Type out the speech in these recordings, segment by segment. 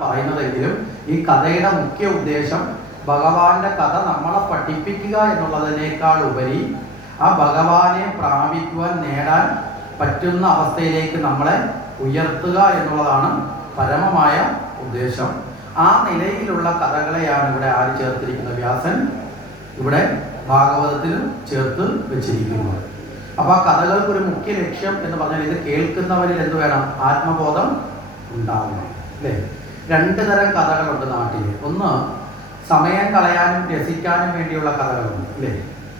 പറയുന്നതെങ്കിലും ഈ കഥയുടെ മുഖ്യ ഉദ്ദേശം ഭഗവാന്റെ കഥ നമ്മളെ പഠിപ്പിക്കുക എന്നുള്ളതിനേക്കാൾ ഉപരി ആ ഭഗവാനെ പ്രാപിക്കുവാൻ നേടാൻ പറ്റുന്ന അവസ്ഥയിലേക്ക് നമ്മളെ ഉയർത്തുക എന്നുള്ളതാണ് പരമമായ ഉദ്ദേശം. ആ നിലയിലുള്ള കഥകളെയാണ് ഇവിടെ ആര് ചേർത്തിരിക്കുന്നത്? വ്യാസൻ ഇവിടെ ഭാഗവതത്തിൽ ചേർത്ത് വെച്ചിരിക്കുന്നത്. അപ്പോൾ ആ കഥകൾക്കൊരു മുഖ്യ ലക്ഷ്യം എന്ന് പറഞ്ഞാൽ ഇത് കേൾക്കുന്നവരിൽ എന്ത് വേണം? ആത്മബോധം ഉണ്ടാവണം, അല്ലേ? രണ്ട് തരം കഥകളുണ്ട് നാട്ടിൽ. ഒന്ന് സമയം കളയാനും രസിക്കാനും വേണ്ടിയുള്ള കഥകളുണ്ട്, അല്ലേ?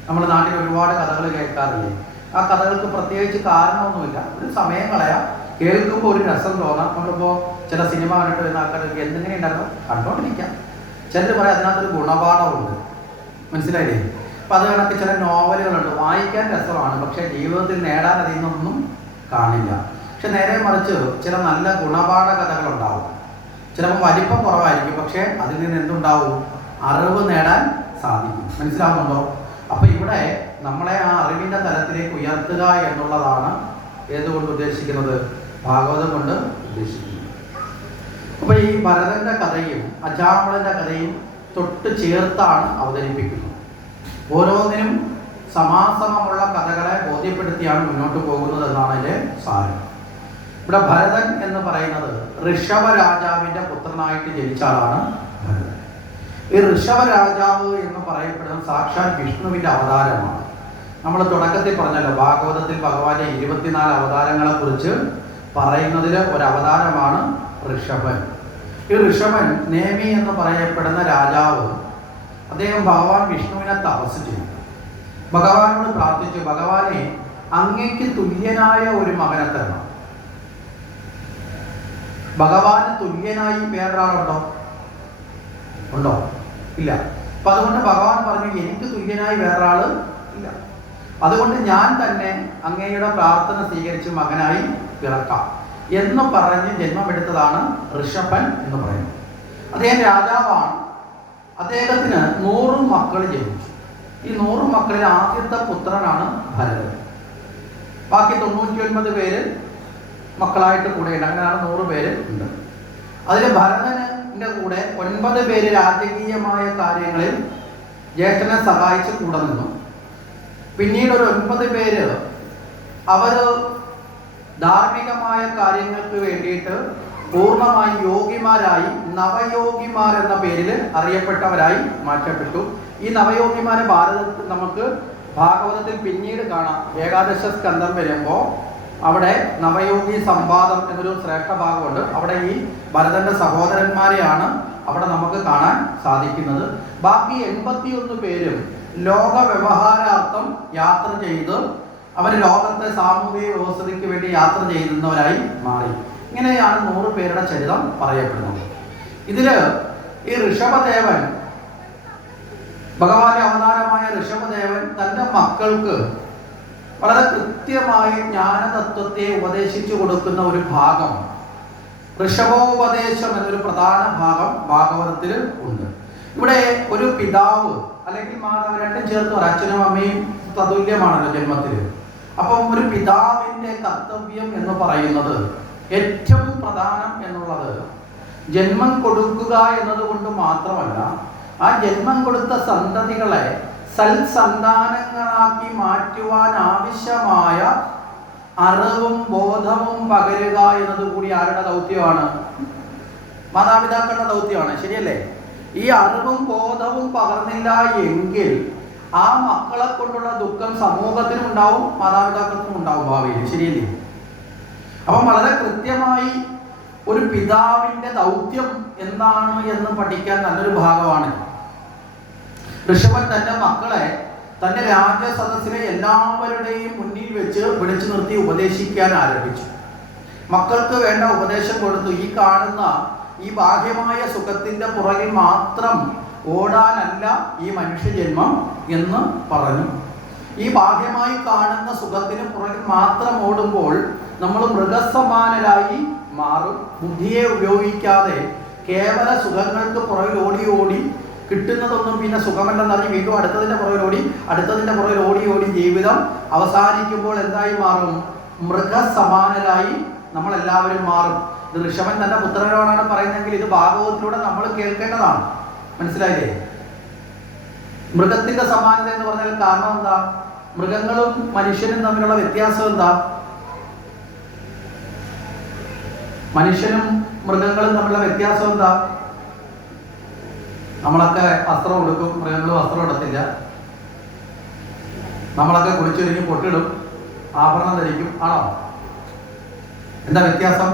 നമ്മൾ നാട്ടിൽ ഒരുപാട് കഥകൾ കേൾക്കാറില്ലേ? ആ കഥകൾക്ക് പ്രത്യേകിച്ച് കാരണമൊന്നുമില്ല, ഒരു സമയം കളയാം, കേൾക്കുമ്പോൾ ഒരു രസം തോന്നാം. നമ്മളിപ്പോൾ ചില സിനിമ കണ്ടിട്ട് വരുന്ന ആൾക്കാർക്ക് എന്തെങ്കിലും ഉണ്ടായിരുന്നു കണ്ടോണ്ടിരിക്കാം. ചിലർ പറയാം അതിനകത്തൊരു ഗുണപാഠമുണ്ട്, മനസ്സിലായില്ലേ? അപ്പം അത് കണക്ക് ചില നോവലുകളുണ്ട്, വായിക്കാൻ രസമാണ്, പക്ഷേ ജീവിതത്തിൽ നേടാൻ അതിൽ നിന്നൊന്നും കാണില്ല. പക്ഷെ നേരെ മറിച്ച് ചില നല്ല ഗുണപാഠ കഥകളുണ്ടാവും. ചിലപ്പോൾ വലിപ്പം കുറവായിരിക്കും, പക്ഷേ അതിൽ നിന്ന് എന്തുണ്ടാവും? അറിവ് നേടാൻ സാധിക്കും. മനസ്സിലാവുന്നുണ്ടോ? അപ്പം ഇവിടെ നമ്മളെ ആ അറിവിൻ്റെ തലത്തിലേക്ക് ഉയർത്തുക എന്നുള്ളതാണ് ഏതുകൊണ്ട് ഉദ്ദേശിക്കുന്നത്? ഭാഗവതം കൊണ്ട് ഉദ്ദേശിക്കുന്നത്. അപ്പോൾ ഈ ഭരതന്റെ കഥയും അജാമിളന്റെ കഥയും തൊട്ട് ചേർത്താണ് അവതരിപ്പിക്കുന്നത്. ഓരോന്നിനും സമാസമമുള്ള കഥകളെ ബോധ്യപ്പെടുത്തിയാണ് മുന്നോട്ട് പോകുന്നത് എന്നാണ് അതിൻ്റെ സാരം. ഇവിടെ ഭരതൻ എന്ന് പറയുന്നത് ഋഷഭ രാജാവിൻ്റെ പുത്രനായിട്ട് ജനിച്ച ആളാണ് ഭരതൻ. ഈ ഋഷഭ രാജാവ് എന്ന് പറയപ്പെടുന്ന സാക്ഷാൽ വിഷ്ണുവിൻ്റെ അവതാരമാണ്. നമ്മൾ തുടക്കത്തിൽ പറഞ്ഞല്ലോ, ഭാഗവതത്തിൽ ഭഗവാന്റെ 24 അവതാരങ്ങളെ കുറിച്ച് പറയുന്നതിൽ ഒരു അവതാരമാണ് ഋഷഭൻ. ഈ ഋഷഭൻ നേമി എന്ന് പറയപ്പെടുന്ന രാജാവ്, അദ്ദേഹം ഭഗവാൻ വിഷ്ണുവിനെ തപസ് ചെയ്തു. ഭഗവാനോട് പ്രാർത്ഥിച്ചു, ഭഗവാനെ അങ്ങയ്ക്ക് തുല്യനായ ഒരു മകനെ തരണം. ഭഗവാന് തുല്യനായി വേറൊരാളുണ്ടോ? ഉണ്ടോ? ഇല്ല. അപ്പൊ അതുകൊണ്ട് ഭഗവാൻ പറഞ്ഞു, എനിക്ക് തുല്യനായി വേറൊരാള് ഇല്ല, അതുകൊണ്ട് ഞാൻ തന്നെ അങ്ങയുടെ പ്രാർത്ഥന സ്വീകരിച്ച് മകനായി പിറക്കാം എന്ന് പറഞ്ഞ് ജന്മമെടുത്തതാണ് ഋഷഭൻ എന്ന് പറയുന്നത്. അദ്ദേഹം രാജാവാണ്. അദ്ദേഹത്തിന് 100 മക്കൾ ജനിച്ചു. ഈ 100 മക്കളിൽ ആദ്യത്തെ പുത്രനാണ് ഭരതൻ. ബാക്കി 99 പേര് മക്കളായിട്ട് കൂടെയുണ്ട്. അങ്ങനെയാണ് 100 പേര് ഉണ്ട്. അതിൽ ഭരതന്റെ കൂടെ 9 പേര് രാജകീയമായ കാര്യങ്ങളിൽ ജ്യേഷ്ഠനെ സഹായിച്ച് കൂടെ നിന്നു. പിന്നീട് ഒരു 9 പേര് അവർ ധാർമ്മികമായ കാര്യങ്ങൾക്ക് വേണ്ടിയിട്ട് പൂർണ്ണമായി യോഗിമാരായി നവയോഗിമാർ എന്ന പേരിൽ അറിയപ്പെട്ടവരായി മാറ്റപ്പെട്ടു. ഈ നവയോഗിമാരെ ഭാരതത്തിൽ നമുക്ക് ഭാഗവതത്തിൽ പിന്നീട് കാണാം. ഏകാദശ സ്കന്ധം വരുമ്പോൾ അവിടെ നവയോഗി സംവാദം എന്നൊരു ശ്രേഷ്ഠ ഭാഗമുണ്ട്. അവിടെ ഈ ഭരതന്റെ സഹോദരന്മാരെയാണ് അവിടെ നമുക്ക് കാണാൻ സാധിക്കുന്നത്. ബാക്കി 81 പേരും ലോക വ്യവഹാരാർത്ഥം യാത്ര ചെയ്ത് അവർ ലോകത്തെ സാമൂഹിക വ്യവസ്ഥയ്ക്ക് വേണ്ടി യാത്ര ചെയ്യുന്നവരായി മാറി. ഇങ്ങനെയാണ് 100 പേരുടെ ചരിത്രം പറയപ്പെടുന്നത്. ഇതില് ഈ ഋഷഭദേവൻ, ഭഗവാന്റെ അവതാരമായ ഋഷഭദേവൻ തൻ്റെ മക്കൾക്ക് വളരെ കൃത്യമായ ജ്ഞാനതത്വത്തെ ഉപദേശിച്ചു കൊടുക്കുന്ന ഒരു ഭാഗം, ഋഷഭോപദേശം എന്നൊരു പ്രധാന ഭാഗം ഭാഗവതത്തിൽ ഉണ്ട്. ഇവിടെ ഒരു പിതാവ് അല്ലെങ്കിൽ മാതാവ് രണ്ടും ചേർത്ത് ഒരു അച്ഛനും അമ്മയും തതുല്യമാണല്ലോ ജന്മത്തിൽ. അപ്പം ഒരു പിതാവിൻ്റെ കർത്തവ്യം എന്ന് പറയുന്നത് ഏറ്റവും പ്രധാനം എന്നുള്ളത് ജന്മം കൊടുക്കുക എന്നതുകൊണ്ട് മാത്രമല്ല, ആ ജന്മം കൊടുത്ത സന്തതികളെ സൽസന്താനങ്ങളാക്കി മാറ്റുവാൻ ആവശ്യമായ അറിവും ബോധവും പകരുക എന്നതുകൂടി ആരുടെ ദൗത്യമാണ്? മാതാപിതാക്കളുടെ ദൗത്യമാണ്. ശരിയല്ലേ? ഈ അറിവും ബോധവും പകർന്നില്ല എങ്കിൽ ആ മക്കളെ കൊണ്ടുള്ള ദുഃഖം സമൂഹത്തിനും ഉണ്ടാവും, മാതാപിതാക്കൾക്കും ഉണ്ടാവും ഭാവിയിൽ. ശരിയല്ലേ? അപ്പം വളരെ കൃത്യമായി ഒരു പിതാവിൻ്റെ ദൗത്യം എന്താണ് എന്ന് പഠിക്കാൻ നല്ലൊരു ഭാഗമാണ്. ഋഷഭൻ തൻ്റെ മക്കളെ തൻ്റെ രാജസദസ്സിലെ എല്ലാവരുടെയും മുന്നിൽ വെച്ച് വിളിച്ചു നിർത്തി ഉപദേശിക്കാൻ ആരംഭിച്ചു. മക്കൾക്ക് വേണ്ട ഉപദേശം കൊടുത്തു. ഈ കാണുന്ന ഈ ബാഹ്യമായ സുഖത്തിൻ്റെ പുറകിൽ മാത്രം ഓടാനല്ല ഈ മനുഷ്യജന്മം എന്ന് പറഞ്ഞു. ഈ ബാഹ്യമായി കാണുന്ന സുഖത്തിന് പുറകിൽ മാത്രം ഓടുമ്പോൾ നമ്മൾ മൃഗസമാനരായി മാറും. ബുദ്ധിയെ ഉപയോഗിക്കാതെ കേവല സുഖങ്ങൾക്ക് പുറകിൽ ഓടി ഓടി കിട്ടുന്നതൊന്നും പിന്നെ സുഖമല്ലെന്നറിഞ്ഞ് വീണ്ടും അടുത്തതിൻ്റെ പുറകിൽ ഓടി ജീവിതം അവസാനിക്കുമ്പോൾ എന്തായി മാറും? മൃഗസമാനരായി നമ്മളെല്ലാവരും മാറും. ഇത് ഋഷഭൻ തന്റെ പുത്രനോടാണ് പറയുന്നതെങ്കിൽ ഇത് ഭാഗവതത്തിലൂടെ നമ്മൾ കേൾക്കേണ്ടതാണ്. മനസ്സിലായില്ലേ? മൃഗത്തിന്റെ സമാനത എന്ന് പറഞ്ഞാൽ കാരണം എന്താ? മൃഗങ്ങളും മനുഷ്യനും തമ്മിലുള്ള വ്യത്യാസം എന്താ? മനുഷ്യനും മൃഗങ്ങളും തമ്മിലുള്ള വ്യത്യാസം എന്താ? നമ്മളൊക്കെ വസ്ത്രം ഉടുക്കും, മൃഗങ്ങൾ വസ്ത്രം ഇടത്തില്ല. നമ്മളൊക്കെ കുളിച്ചൊരുങ്ങി പൊട്ടിടും, ആഭരണം ധരിക്കും, ആണോ? എന്താ വ്യത്യാസം?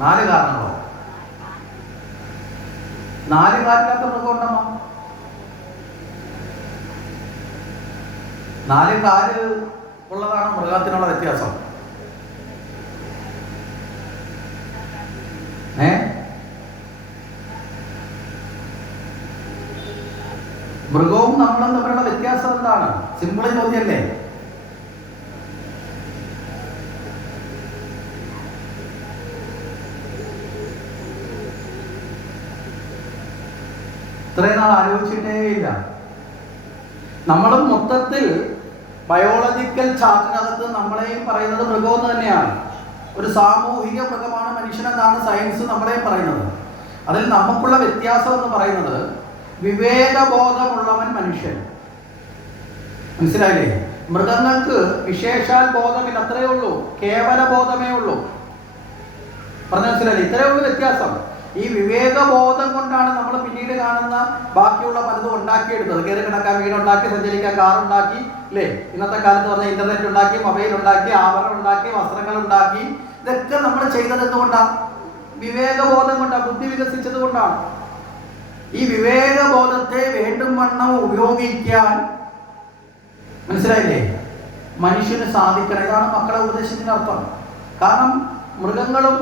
നാല് കാരണങ്ങളോ? 4 കാലില്ലാത്ത മൃഗം ഉണ്ടമ്മ? 4 കാല് ഉള്ളതാണ് മൃഗത്തിനുള്ള വ്യത്യാസം. മൃഗവും നമ്മളും തമ്മിലുള്ള വ്യത്യാസം എന്താണ്? സിമ്പിൾ ചോദ്യല്ലേ? ഇത്രയും നാൾ ആലോചിച്ചിട്ടേ ഇല്ല. നമ്മളും മൊത്തത്തിൽ ബയോളജിക്കൽ ചാർട്ടിനകത്ത് നമ്മളെയും പറയുന്നത് മൃഗമെന്ന് തന്നെയാണ്. ഒരു സാമൂഹിക മൃഗമാണ് മനുഷ്യനെന്നാണ് സയൻസ് നമ്മളെയും പറയുന്നത്. അതിൽ നമുക്കുള്ള വ്യത്യാസം എന്ന് പറയുന്നത് വിവേകബോധമുള്ളവൻ മനുഷ്യൻ. മനസ്സിലായില്ലേ? മൃഗങ്ങൾക്ക് വിശേഷാൽ ബോധമില്ല, അത്രയേ ഉള്ളൂ, കേവല ബോധമേ ഉള്ളൂ. പറഞ്ഞ മനസ്സിലായില്ലേ? ഇത്രയേ ഉള്ളൂ വ്യത്യാസം. ഈ വിവേകബോധം കൊണ്ടാണ് നമ്മൾ പിന്നീട് കാണുന്ന ബാക്കിയുള്ള പലതും ഉണ്ടാക്കിയെടുത്തത്. കയറി കിടക്കാൻ വീടുണ്ടാക്കി, സഞ്ചരിക്കാൻ കാറുണ്ടാക്കി, അല്ലേ? ഇന്നത്തെ കാലത്ത് പറഞ്ഞ ഇന്റർനെറ്റ് ഉണ്ടാക്കി, മൊബൈൽ ഉണ്ടാക്കി, ആഭരണം ഉണ്ടാക്കി, വസ്ത്രങ്ങൾ ഉണ്ടാക്കി. ഇതൊക്കെ നമ്മൾ ചെയ്തത് എന്തുകൊണ്ടാണ്? വിവേകബോധം കൊണ്ടാണ്, ബുദ്ധി വികസിച്ചത് കൊണ്ടാണ്. ഈ വിവേകബോധത്തെ വേണ്ടും വണ്ണം ഉപയോഗിക്കാൻ, മനസ്സിലായില്ലേ, മനുഷ്യന് സാധിക്കണം. ഇതാണ് മക്കളെ ഉപദേശത്തിന്റെ അർത്ഥം. കാരണം മൃഗങ്ങളും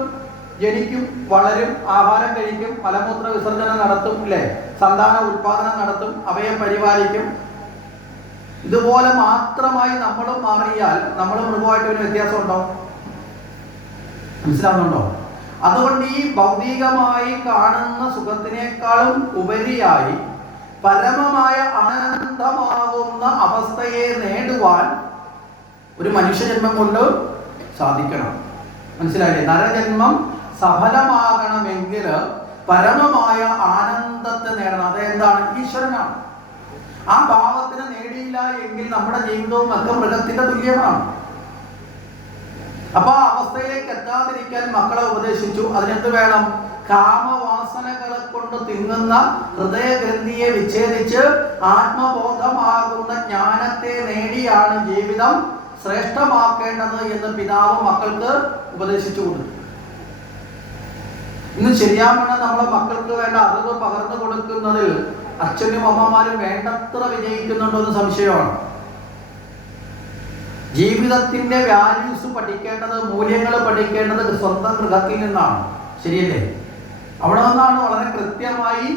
ജനിക്കും, വളരും, ആഹാരം കഴിക്കും, മലമൂത്ര വിസർജനം നടത്തും, അല്ലേ? സന്താന ഉൽപാദനം നടത്തും, അവയെ പരിപാലിക്കും. ഇതുപോലെ മാത്രമായി നമ്മളും മാറിയാൽ നമ്മൾ മൃഗമായിട്ട് ഒരു വ്യത്യാസമുണ്ടോ? മനസ്സിലാവുന്നുണ്ടോ? അതുകൊണ്ട് ഈ ഭൗതികമായി കാണുന്ന സുഖത്തിനേക്കാളും ഉപരിയായി പരമമായ ആനന്ദമാകുന്ന അവസ്ഥയെ നേടുവാൻ ഒരു മനുഷ്യജന്മം കൊണ്ട് സാധിക്കണം. മനസ്സിലായില്ലേ? നരജന്മം സഫലമാകണമെങ്കിൽ പരമമായ ആനന്ദത്തെ നേടണം. അതെന്താണ്? ഈശ്വരനാണ്. ആ ഭാവത്തിന് നേടിയില്ല എങ്കിൽ നമ്മുടെ ജീവിതവും ഒക്കെ മൃഗത്തിന്റെ തുല്യമാണ്. അപ്പൊ ആ അവസ്ഥയിലേക്ക് എത്താതിരിക്കാൻ മക്കളെ ഉപദേശിച്ചു. അതിനെന്ത് വേണം? കാമവാസനകളെ കൊണ്ട് തിങ്ങുന്ന ഹൃദയഗ്രന്ഥിയെ വിച്ഛേദിച്ച് ആത്മബോധമാകുന്ന ജ്ഞാനത്തെ നേടിയാണ് ജീവിതം ശ്രേഷ്ഠമാക്കേണ്ടത് എന്ന് പിതാവ് മക്കൾക്ക് ഉപദേശിച്ചു കൊടുത്തു. ഇന്ന് ശരിയാവണ്ണം നമ്മളെ മക്കൾക്ക് വേണ്ട അറിവ് പകർന്നു കൊടുക്കുന്നതിൽ അച്ഛനും അമ്മമാരും വേണ്ടത്ര വിജയിക്കുന്നുണ്ടോ എന്ന് സംശയമാണ്. ജീവിതത്തിന്റെ വാല്യൂസ് പഠിക്കേണ്ടത്, മൂല്യങ്ങൾ പഠിക്കേണ്ടത് സ്വന്തം ഗൃഹത്തിൽ നിന്നാണ്. ശരിയല്ലേ? അവിടെ നിന്നാണ് വളരെ കൃത്യമായി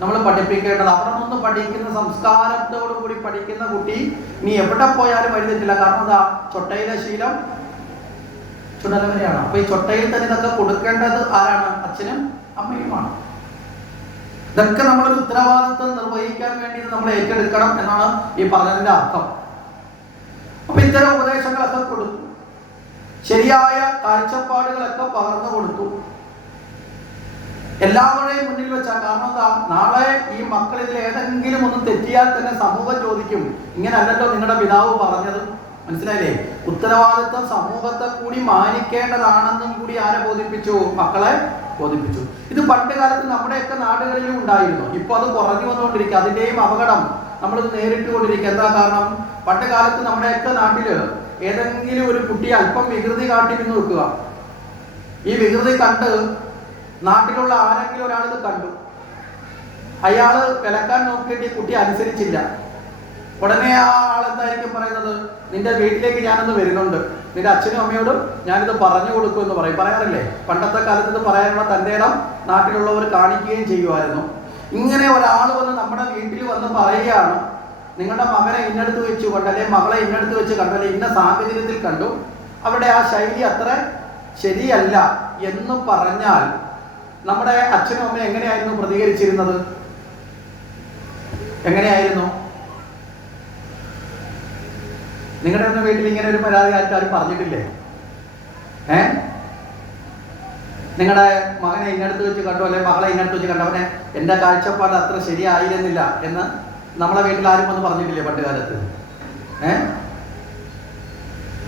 നമ്മൾ പഠിപ്പിക്കേണ്ടത്. അവിടെ നിന്ന് പഠിക്കുന്ന, സംസ്കാരത്തോടു കൂടി പഠിക്കുന്ന കുട്ടി നീ എവിടെ പോയാലും വഴുതിട്ടില്ല. കാരണം എന്താ? ചൊട്ടയിലെ ശീലം ചുടലവരെയാണ്. അപ്പൊ ഈ ചൊട്ടയിൽ തന്നെ ഇതൊക്കെ കൊടുക്കേണ്ടത് ആരാണ്? അച്ഛനും അമ്മയുമാണ്. ഇതൊക്കെ നമ്മളൊരു ഉത്തരവാദിത്വം നിർവഹിക്കാൻ വേണ്ടി നമ്മൾ ഏറ്റെടുക്കണം എന്നാണ് ഈ പറഞ്ഞതിന്റെ അർത്ഥം. അപ്പൊ ഇത്തരം ഉപദേശങ്ങളൊക്കെ കൊടുത്തു, ശരിയായ കാഴ്ചപ്പാടുകളൊക്കെ പകർന്നു കൊടുത്തു, എല്ലാവരുടെയും മുന്നിൽ വെച്ചാ. കാരണം എന്താ? നാളെ ഈ മക്കൾ ഇതിൽ ഏതെങ്കിലും ഒന്ന് തെറ്റിയാൽ തന്നെ സമൂഹം ചോദിക്കും, ഇങ്ങനല്ലല്ലോ നിങ്ങളുടെ പിതാവ് പറഞ്ഞത്. മനസ്സിലായില്ലേ? ഉത്തരവാദിത്വം സമൂഹത്തെ കൂടി മാനിക്കേണ്ടതാണെന്നും കൂടി ആരെ ബോധിപ്പിച്ചു? മക്കളെ ബോധിപ്പിച്ചു. ഇത് പണ്ട് കാലത്ത് നമ്മുടെയൊക്കെ നാടുകളിലും ഉണ്ടായിരുന്നു. ഇപ്പൊ അത് കുറഞ്ഞു വന്നുകൊണ്ടിരിക്കുക. അതിന്റെയും അപകടം നമ്മളിത് നേരിട്ട് കൊണ്ടിരിക്കുക. എന്താ കാരണം? പണ്ട് കാലത്ത് നമ്മുടെയൊക്കെ നാട്ടില് ഏതെങ്കിലും ഒരു കുട്ടി അല്പം വികൃതി കാട്ടി എന്ന് വെക്കുക. ഈ വികൃതി കണ്ട് നാട്ടിലുള്ള ആരെങ്കിലും ഒരാളിത് കണ്ടു, അയാള് വിലക്കാൻ നോക്കിയിട്ട് ഈ കുട്ടി അനുസരിച്ചില്ല. ഉടനെ ആ ആളെന്തായിരിക്കും പറയുന്നത്? നിന്റെ വീട്ടിലേക്ക് ഞാനൊന്ന് വരുന്നുണ്ട്, നിന്റെ അച്ഛനും അമ്മയോടും ഞാനിത് പറഞ്ഞു കൊടുക്കും എന്ന് പറയും. പറയാറില്ലേ? പണ്ടത്തെ കാലത്ത് ഇത് പറയാനുള്ള തൻ്റെ ഇടം നാട്ടിലുള്ളവർ കാണിക്കുകയും ചെയ്യുമായിരുന്നു. ഇങ്ങനെ ഒരാൾ വന്ന് നമ്മുടെ വീട്ടിൽ വന്ന് പറയുകയാണ്, നിങ്ങളുടെ മകനെ ഇന്നടുത്ത് വെച്ച് കണ്ടു, അല്ലെങ്കിൽ മകളെ ഇന്നടുത്ത് വെച്ച് കണ്ടു, അല്ലെങ്കിൽ ഇന്ന സാഹചര്യത്തിൽ കണ്ടു, അവിടെ ആ ശൈലി അത്ര ശരിയല്ല എന്ന് പറഞ്ഞാൽ നമ്മുടെ അച്ഛനും അമ്മയും എങ്ങനെയായിരുന്നു പ്രതികരിച്ചിരുന്നത്? എങ്ങനെയായിരുന്നു? നിങ്ങളുടെ ഒന്നും വീട്ടിൽ ഇങ്ങനെ ഒരു പരാതി ആരും പറഞ്ഞിട്ടില്ലേ? നിങ്ങളുടെ മകനെ ഇന്നടുത്ത് വെച്ച് കണ്ടു, അല്ലെങ്കിൽ മകളെ ഇന്നടുത്ത് വെച്ച് കണ്ടവനെ എൻ്റെ കാഴ്ചപ്പാട് അത്ര ശരിയായിരുന്നില്ല എന്ന് നമ്മളെ വീട്ടിൽ ആരും വന്ന് പറഞ്ഞിട്ടില്ലേ പണ്ട് കാലത്ത്?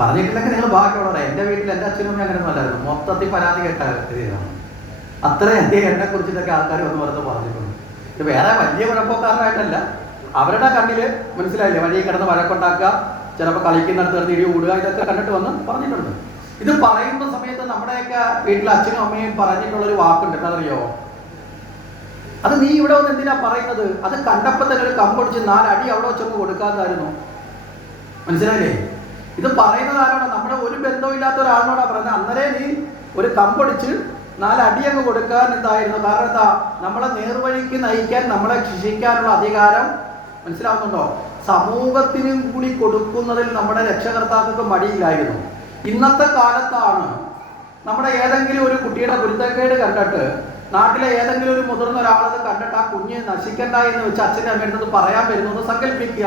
പറഞ്ഞിട്ടില്ലെങ്കിൽ നിങ്ങൾ ബാക്കിയുള്ളവരെ. എൻ്റെ വീട്ടിൽ എൻ്റെ അച്ഛനും അമ്മയും അങ്ങനെ അല്ലായിരുന്നു, മൊത്തത്തിൽ പരാതി കേട്ട രീതിയാണ്. അത്രയധികം എന്നെ കുറിച്ചിട്ടൊക്കെ ആൾക്കാർ വന്ന് വെറുതെ പറഞ്ഞിട്ടുണ്ട്. ഇത് വേറെ വലിയ കുഴപ്പക്കാരനായിട്ടല്ല, അവരുടെ കണ്ണിൽ മനസ്സിലായില്ലേ, വഴി കിടന്ന് വഴക്കുണ്ടാക്കുക, ചിലപ്പോൾ കളിക്കുന്നിടത്ത് കിടന്ന് ഇടി കൂടുക, ഇതൊക്കെ കണ്ടിട്ട് വന്ന് പറഞ്ഞിട്ടുണ്ട്. ഇത് പറയുന്ന സമയത്ത് നമ്മുടെയൊക്കെ വീട്ടിൽ അച്ഛനും അമ്മയും പറഞ്ഞിട്ടുള്ളൊരു വാക്കുണ്ട്, അതറിയോ? അത് നീ ഇവിടെ വന്ന് എന്തിനാ പറയുന്നത്? അത് കണ്ടപ്പോൾ തന്നെ ഒരു കമ്പൊടിച്ച് 4 അടി അവിടെ വെച്ചൊന്ന് കൊടുക്കാതായിരുന്നു. മനസ്സിലായില്ലേ? ഇത് പറയുന്നത് ആരോടാ? നമ്മുടെ ഒരു ബന്ധവും ഇല്ലാത്ത ഒരാളിനോടാ പറയുന്നത്. അന്നേരം നീ ഒരു കമ്പൊടിച്ച് 4 അടി അങ്ങ് കൊടുക്കാൻ എന്തായിരുന്നു? കാരണം എന്താ? നമ്മളെ നേർവഴിക്ക് നയിക്കാൻ, നമ്മളെ ശിക്ഷിക്കാനുള്ള അധികാരം, മനസ്സിലാവുന്നുണ്ടോ, സമൂഹത്തിനും കൂടി കൊടുക്കുന്നതിൽ നമ്മുടെ രക്ഷകർത്താക്കൾക്ക് മടിയില്ലായിരുന്നു. ഇന്നത്തെ കാലത്താണ് നമ്മുടെ ഏതെങ്കിലും ഒരു കുട്ടിയുടെ ഗുരുത്തക്കേട് കണ്ടിട്ട് നാട്ടിലെ ഏതെങ്കിലും ഒരു മുതിർന്ന ഒരാളത് കണ്ടിട്ട് ആ കുഞ്ഞ് നശിക്കണ്ട എന്ന് വെച്ച് അച്ഛൻ്റെ അമ്മയുടെ പറയാൻ വരുന്നത് സങ്കല്പിക്കുക.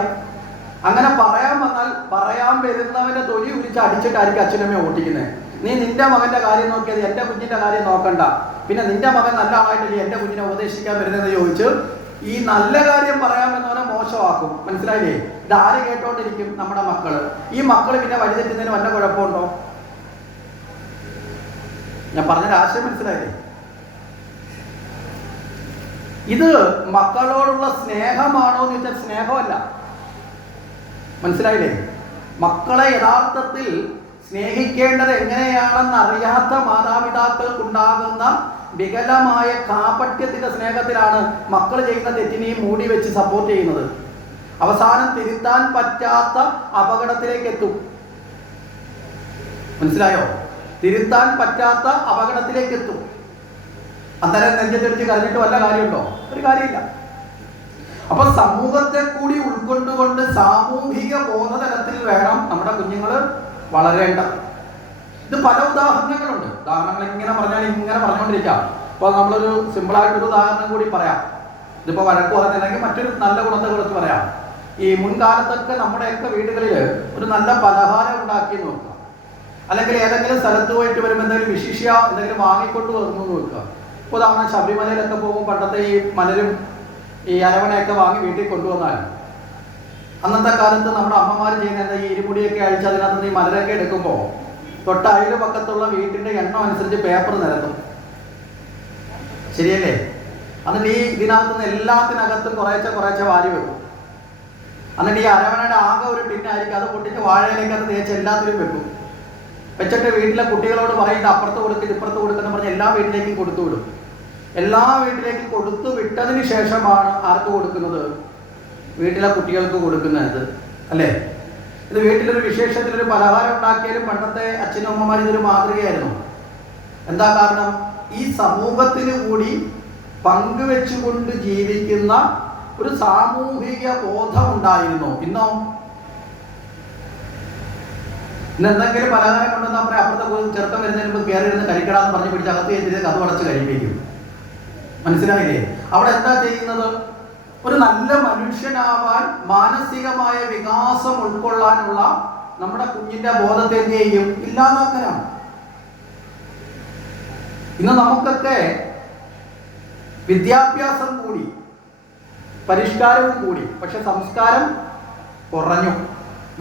അങ്ങനെ പറയാൻ വന്നാൽ പറയാൻ വരുന്നവന്റെ തൊലി ഉരിച്ച് അടിച്ചിട്ടായിരിക്കും അച്ഛനമ്മയെ ഓട്ടിക്കുന്നത്. നീ നിന്റെ മകന്റെ കാര്യം നോക്കിയത് എൻ്റെ കുഞ്ഞിന്റെ കാര്യം നോക്കണ്ട, പിന്നെ നിന്റെ മകൻ നല്ല ആളായിട്ടില്ലേ എൻ്റെ കുഞ്ഞിനെ ഉപദേശിക്കാൻ വരുന്നതെന്ന് ചോദിച്ച് ഈ നല്ല കാര്യം പറയാമെന്നവനെ മോശമാക്കും. മനസ്സിലായില്ലേ? ഇത് ആര് കേട്ടോണ്ടിരിക്കും? നമ്മുടെ മക്കള്. ഈ മക്കള് പിന്നെ വഴിതെറ്റുന്നതിന് വല്ല കുഴപ്പമുണ്ടോ? ഞാൻ പറഞ്ഞൊരു ആശയം മനസ്സിലായില്ലേ? ഇത് മക്കളോടുള്ള സ്നേഹമാണോ എന്ന് ചോദിച്ചാൽ സ്നേഹമല്ല. മനസ്സിലായില്ലേ? മക്കളെ യഥാർത്ഥത്തിൽ സ്നേഹിക്കേണ്ടത് എങ്ങനെയാണെന്ന് അറിയാത്ത മാതാപിതാക്കൾക്കുണ്ടാകുന്ന വികലമായ കാപട്യത്തിന്റെ സ്നേഹത്തിലാണ് മക്കൾ ചെയ്യുന്ന തെറ്റിനെയും മൂടി വെച്ച് സപ്പോർട്ട് ചെയ്യുന്നത്. അവസാനം തിരുത്താൻ പറ്റാത്ത അപകടത്തിലേക്ക് എത്തും. മനസ്സിലായോ? തിരുത്താൻ പറ്റാത്ത അപകടത്തിലേക്ക് എത്തും. അന്നേരം നെഞ്ചത്തെടുത്ത് കരഞ്ഞിട്ട് വല്ല കാര്യമുണ്ടോ? ഒരു കാര്യമില്ല. അപ്പൊ സമൂഹത്തെ കൂടി ഉൾക്കൊണ്ടുകൊണ്ട് സാമൂഹിക ബോധതലത്തിൽ വേണം നമ്മുടെ കുഞ്ഞുങ്ങൾ വളരേണ്ടത്. ഇത് പല ഉദാഹരണങ്ങളുണ്ട്. ഉദാഹരണങ്ങൾ ഇങ്ങനെ പറഞ്ഞുകൊണ്ടിരിക്കാം. അപ്പോൾ നമ്മളൊരു സിമ്പിളായിട്ടൊരു ഉദാഹരണം കൂടി പറയാം. ഇതിപ്പോൾ വഴക്ക് പറഞ്ഞില്ലെങ്കിൽ മറ്റൊരു നല്ല ഗുണത്തെ കുറിച്ച് പറയാം. ഈ മുൻകാലത്തൊക്കെ നമ്മുടെയൊക്കെ വീടുകളിൽ ഒരു നല്ല പലഹാരം ഉണ്ടാക്കി നോക്കുക, അല്ലെങ്കിൽ ഏതെങ്കിലും സ്ഥലത്ത് പോയിട്ട് വരുമ്പോൾ എന്തെങ്കിലും വിശിഷ്യ എന്തെങ്കിലും വാങ്ങിക്കൊണ്ട് വന്നു നോക്കുക. ഇപ്പോൾ ഉദാഹരണം ശബരിമലയിലൊക്കെ പോകുമ്പോൾ പണ്ടത്തെ ഈ മലരും ഈ അരവണയൊക്കെ വാങ്ങി വീട്ടിൽ കൊണ്ടുവന്നാൽ അന്നത്തെ കാലത്ത് നമ്മുടെ അമ്മമാർ ചെയ്യുന്ന ഈ ഇരുമുടിയൊക്കെ അഴിച്ച് അതിനകത്ത് ഈ മലരൊക്കെ എടുക്കുമ്പോൾ തൊട്ട് അയൽപക്കത്തുള്ള വീട്ടിന്റെ എണ്ണം അനുസരിച്ച് പേപ്പർ നിരത്തും. ശരിയല്ലേ? എന്നിട്ട് ഈ ഇതിനകത്തുനിന്ന് എല്ലാത്തിനകത്തും കുറേശ്ശെ വാരി വെക്കും. എന്നിട്ട് ഈ അരവണയുടെ ആകെ ഒരു ടിന്നായിരിക്കും, അത് പൊട്ടിച്ച് വാഴയിലേക്കകത്ത് തേച്ച് എല്ലാത്തിലും വെക്കും. വെച്ചിട്ട് വീട്ടിലെ കുട്ടികളോട് പറയും അപ്പുറത്ത് കൊടുക്കുക ഇപ്പുറത്ത് കൊടുക്കുന്ന പറഞ്ഞ് എല്ലാ വീട്ടിലേക്കും കൊടുത്തു വിടും. എല്ലാ വീട്ടിലേക്കും കൊടുത്തു വിട്ടതിന് ശേഷമാണ് ആർക്ക് കൊടുക്കുന്നത്? വീട്ടിലെ കുട്ടികൾക്ക് കൊടുക്കുന്നത്, അല്ലേ? ഇത് വീട്ടിലൊരു വിശേഷത്തിലൊരു പലഹാരം ഉണ്ടാക്കിയാലും പണ്ടത്തെ അച്ഛനും അമ്മമാർ ഇതൊരു മാതൃകയായിരുന്നു. എന്താ കാരണം? ഈ സമൂഹത്തിന് കൂടി പങ്കുവെച്ചുകൊണ്ട് ജീവിക്കുന്ന ഒരു സാമൂഹിക ബോധം ഉണ്ടായിരുന്നു. ഇന്നോ ഇന്ന് എന്തെങ്കിലും പലഹാരം കൊണ്ടുവന്നാൽ പറയാം അപ്പുറത്തെ ചെറുക്കം വരുന്നതിന് മുമ്പ് കയറി ഇരുന്ന് കഴിക്കടാന്ന് പറഞ്ഞ് പിടിച്ച് അകത്ത് ചെയ്തിട്ട് അത് അടച്ച് കഴിപ്പിക്കും. മനസ്സിലായില്ലേ? അവിടെ എന്താ ചെയ്യുന്നത്? ഒരു നല്ല മനുഷ്യനാവാൻ മാനസികമായ വികാസം ഉൾക്കൊള്ളാനുള്ള നമ്മുടെ കുഞ്ഞിന്റെ ബോധത്തെ എന്ത് ചെയ്യും? ഇല്ലാതാക്കലാണ്. ഇന്ന് നമുക്കൊക്കെ വിദ്യാഭ്യാസം കൂടി, പരിഷ്കാരവും കൂടി, പക്ഷെ സംസ്കാരം കുറഞ്ഞു.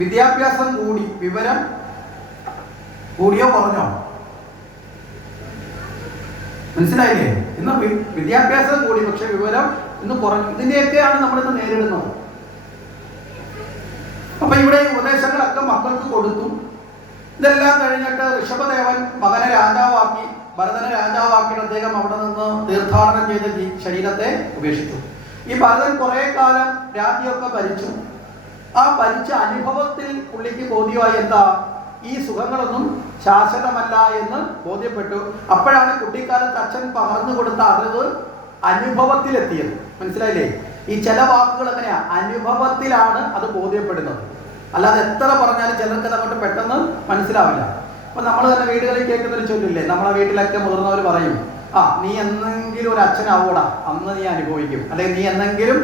വിദ്യാഭ്യാസം കൂടി, വിവരം കൂടിയോ കുറഞ്ഞോ? മനസ്സിലായില്ലേ? ഇന്ന് വിദ്യാഭ്യാസം കൂടി, പക്ഷെ വിവരം ഇന്ന് കുറഞ്ഞു. ഇതിനെയൊക്കെയാണ് നമ്മളിന്ന് നേരിടുന്നത്. അപ്പൊ ഇവിടെ ഉപദേശങ്ങളൊക്കെ മക്കൾക്ക് കൊടുത്തു. ഇതെല്ലാം കഴിഞ്ഞിട്ട് ഋഷഭദേവൻ മകനെ രാജാവാക്കി, ഭരതനെ രാജാവാക്കിയിട്ട് അദ്ദേഹം അവിടെ നിന്ന് തീർത്ഥാടനം ചെയ്ത ശരീരത്തെ ഉപേക്ഷിച്ചു. ഈ ഭരതൻ കുറെ കാലം രാജ്യമൊക്കെ ഭരിച്ചു. ആ ഭരിച്ച അനുഭവത്തിൽ പുള്ളിക്ക് ബോധ്യമായി എന്താ? ഈ സുഖങ്ങളൊന്നും ശാശ്വതമല്ല എന്ന് ബോധ്യപ്പെട്ടു. അപ്പോഴാണ് കുട്ടിക്കാലത്ത് അച്ഛൻ പകർന്നു കൊടുത്ത അറിവ് അനുഭവത്തിലെത്തിയത്. മനസ്സിലായില്ലേ? ഈ ചില വാക്കുകൾ എങ്ങനെയാ? അനുഭവത്തിലാണ് അത് ബോധ്യപ്പെടുന്നത്. അല്ലാതെ എത്ര പറഞ്ഞാലും ചിലർക്ക് അങ്ങോട്ട് പെട്ടെന്ന് മനസ്സിലാവില്ല. അപ്പൊ നമ്മൾ തന്നെ വീടുകളിൽ കേൾക്കുന്നൊരു ചൊല്ലില്ലേ, നമ്മളെ വീട്ടിലൊക്കെ മുതിർന്നവർ പറയും, നീ എന്നെങ്കിലും ഒരു അച്ഛനാവൂടാ, അന്ന് നീ അനുഭവിക്കും, അല്ലെങ്കിൽ നീ എന്നെങ്കിലും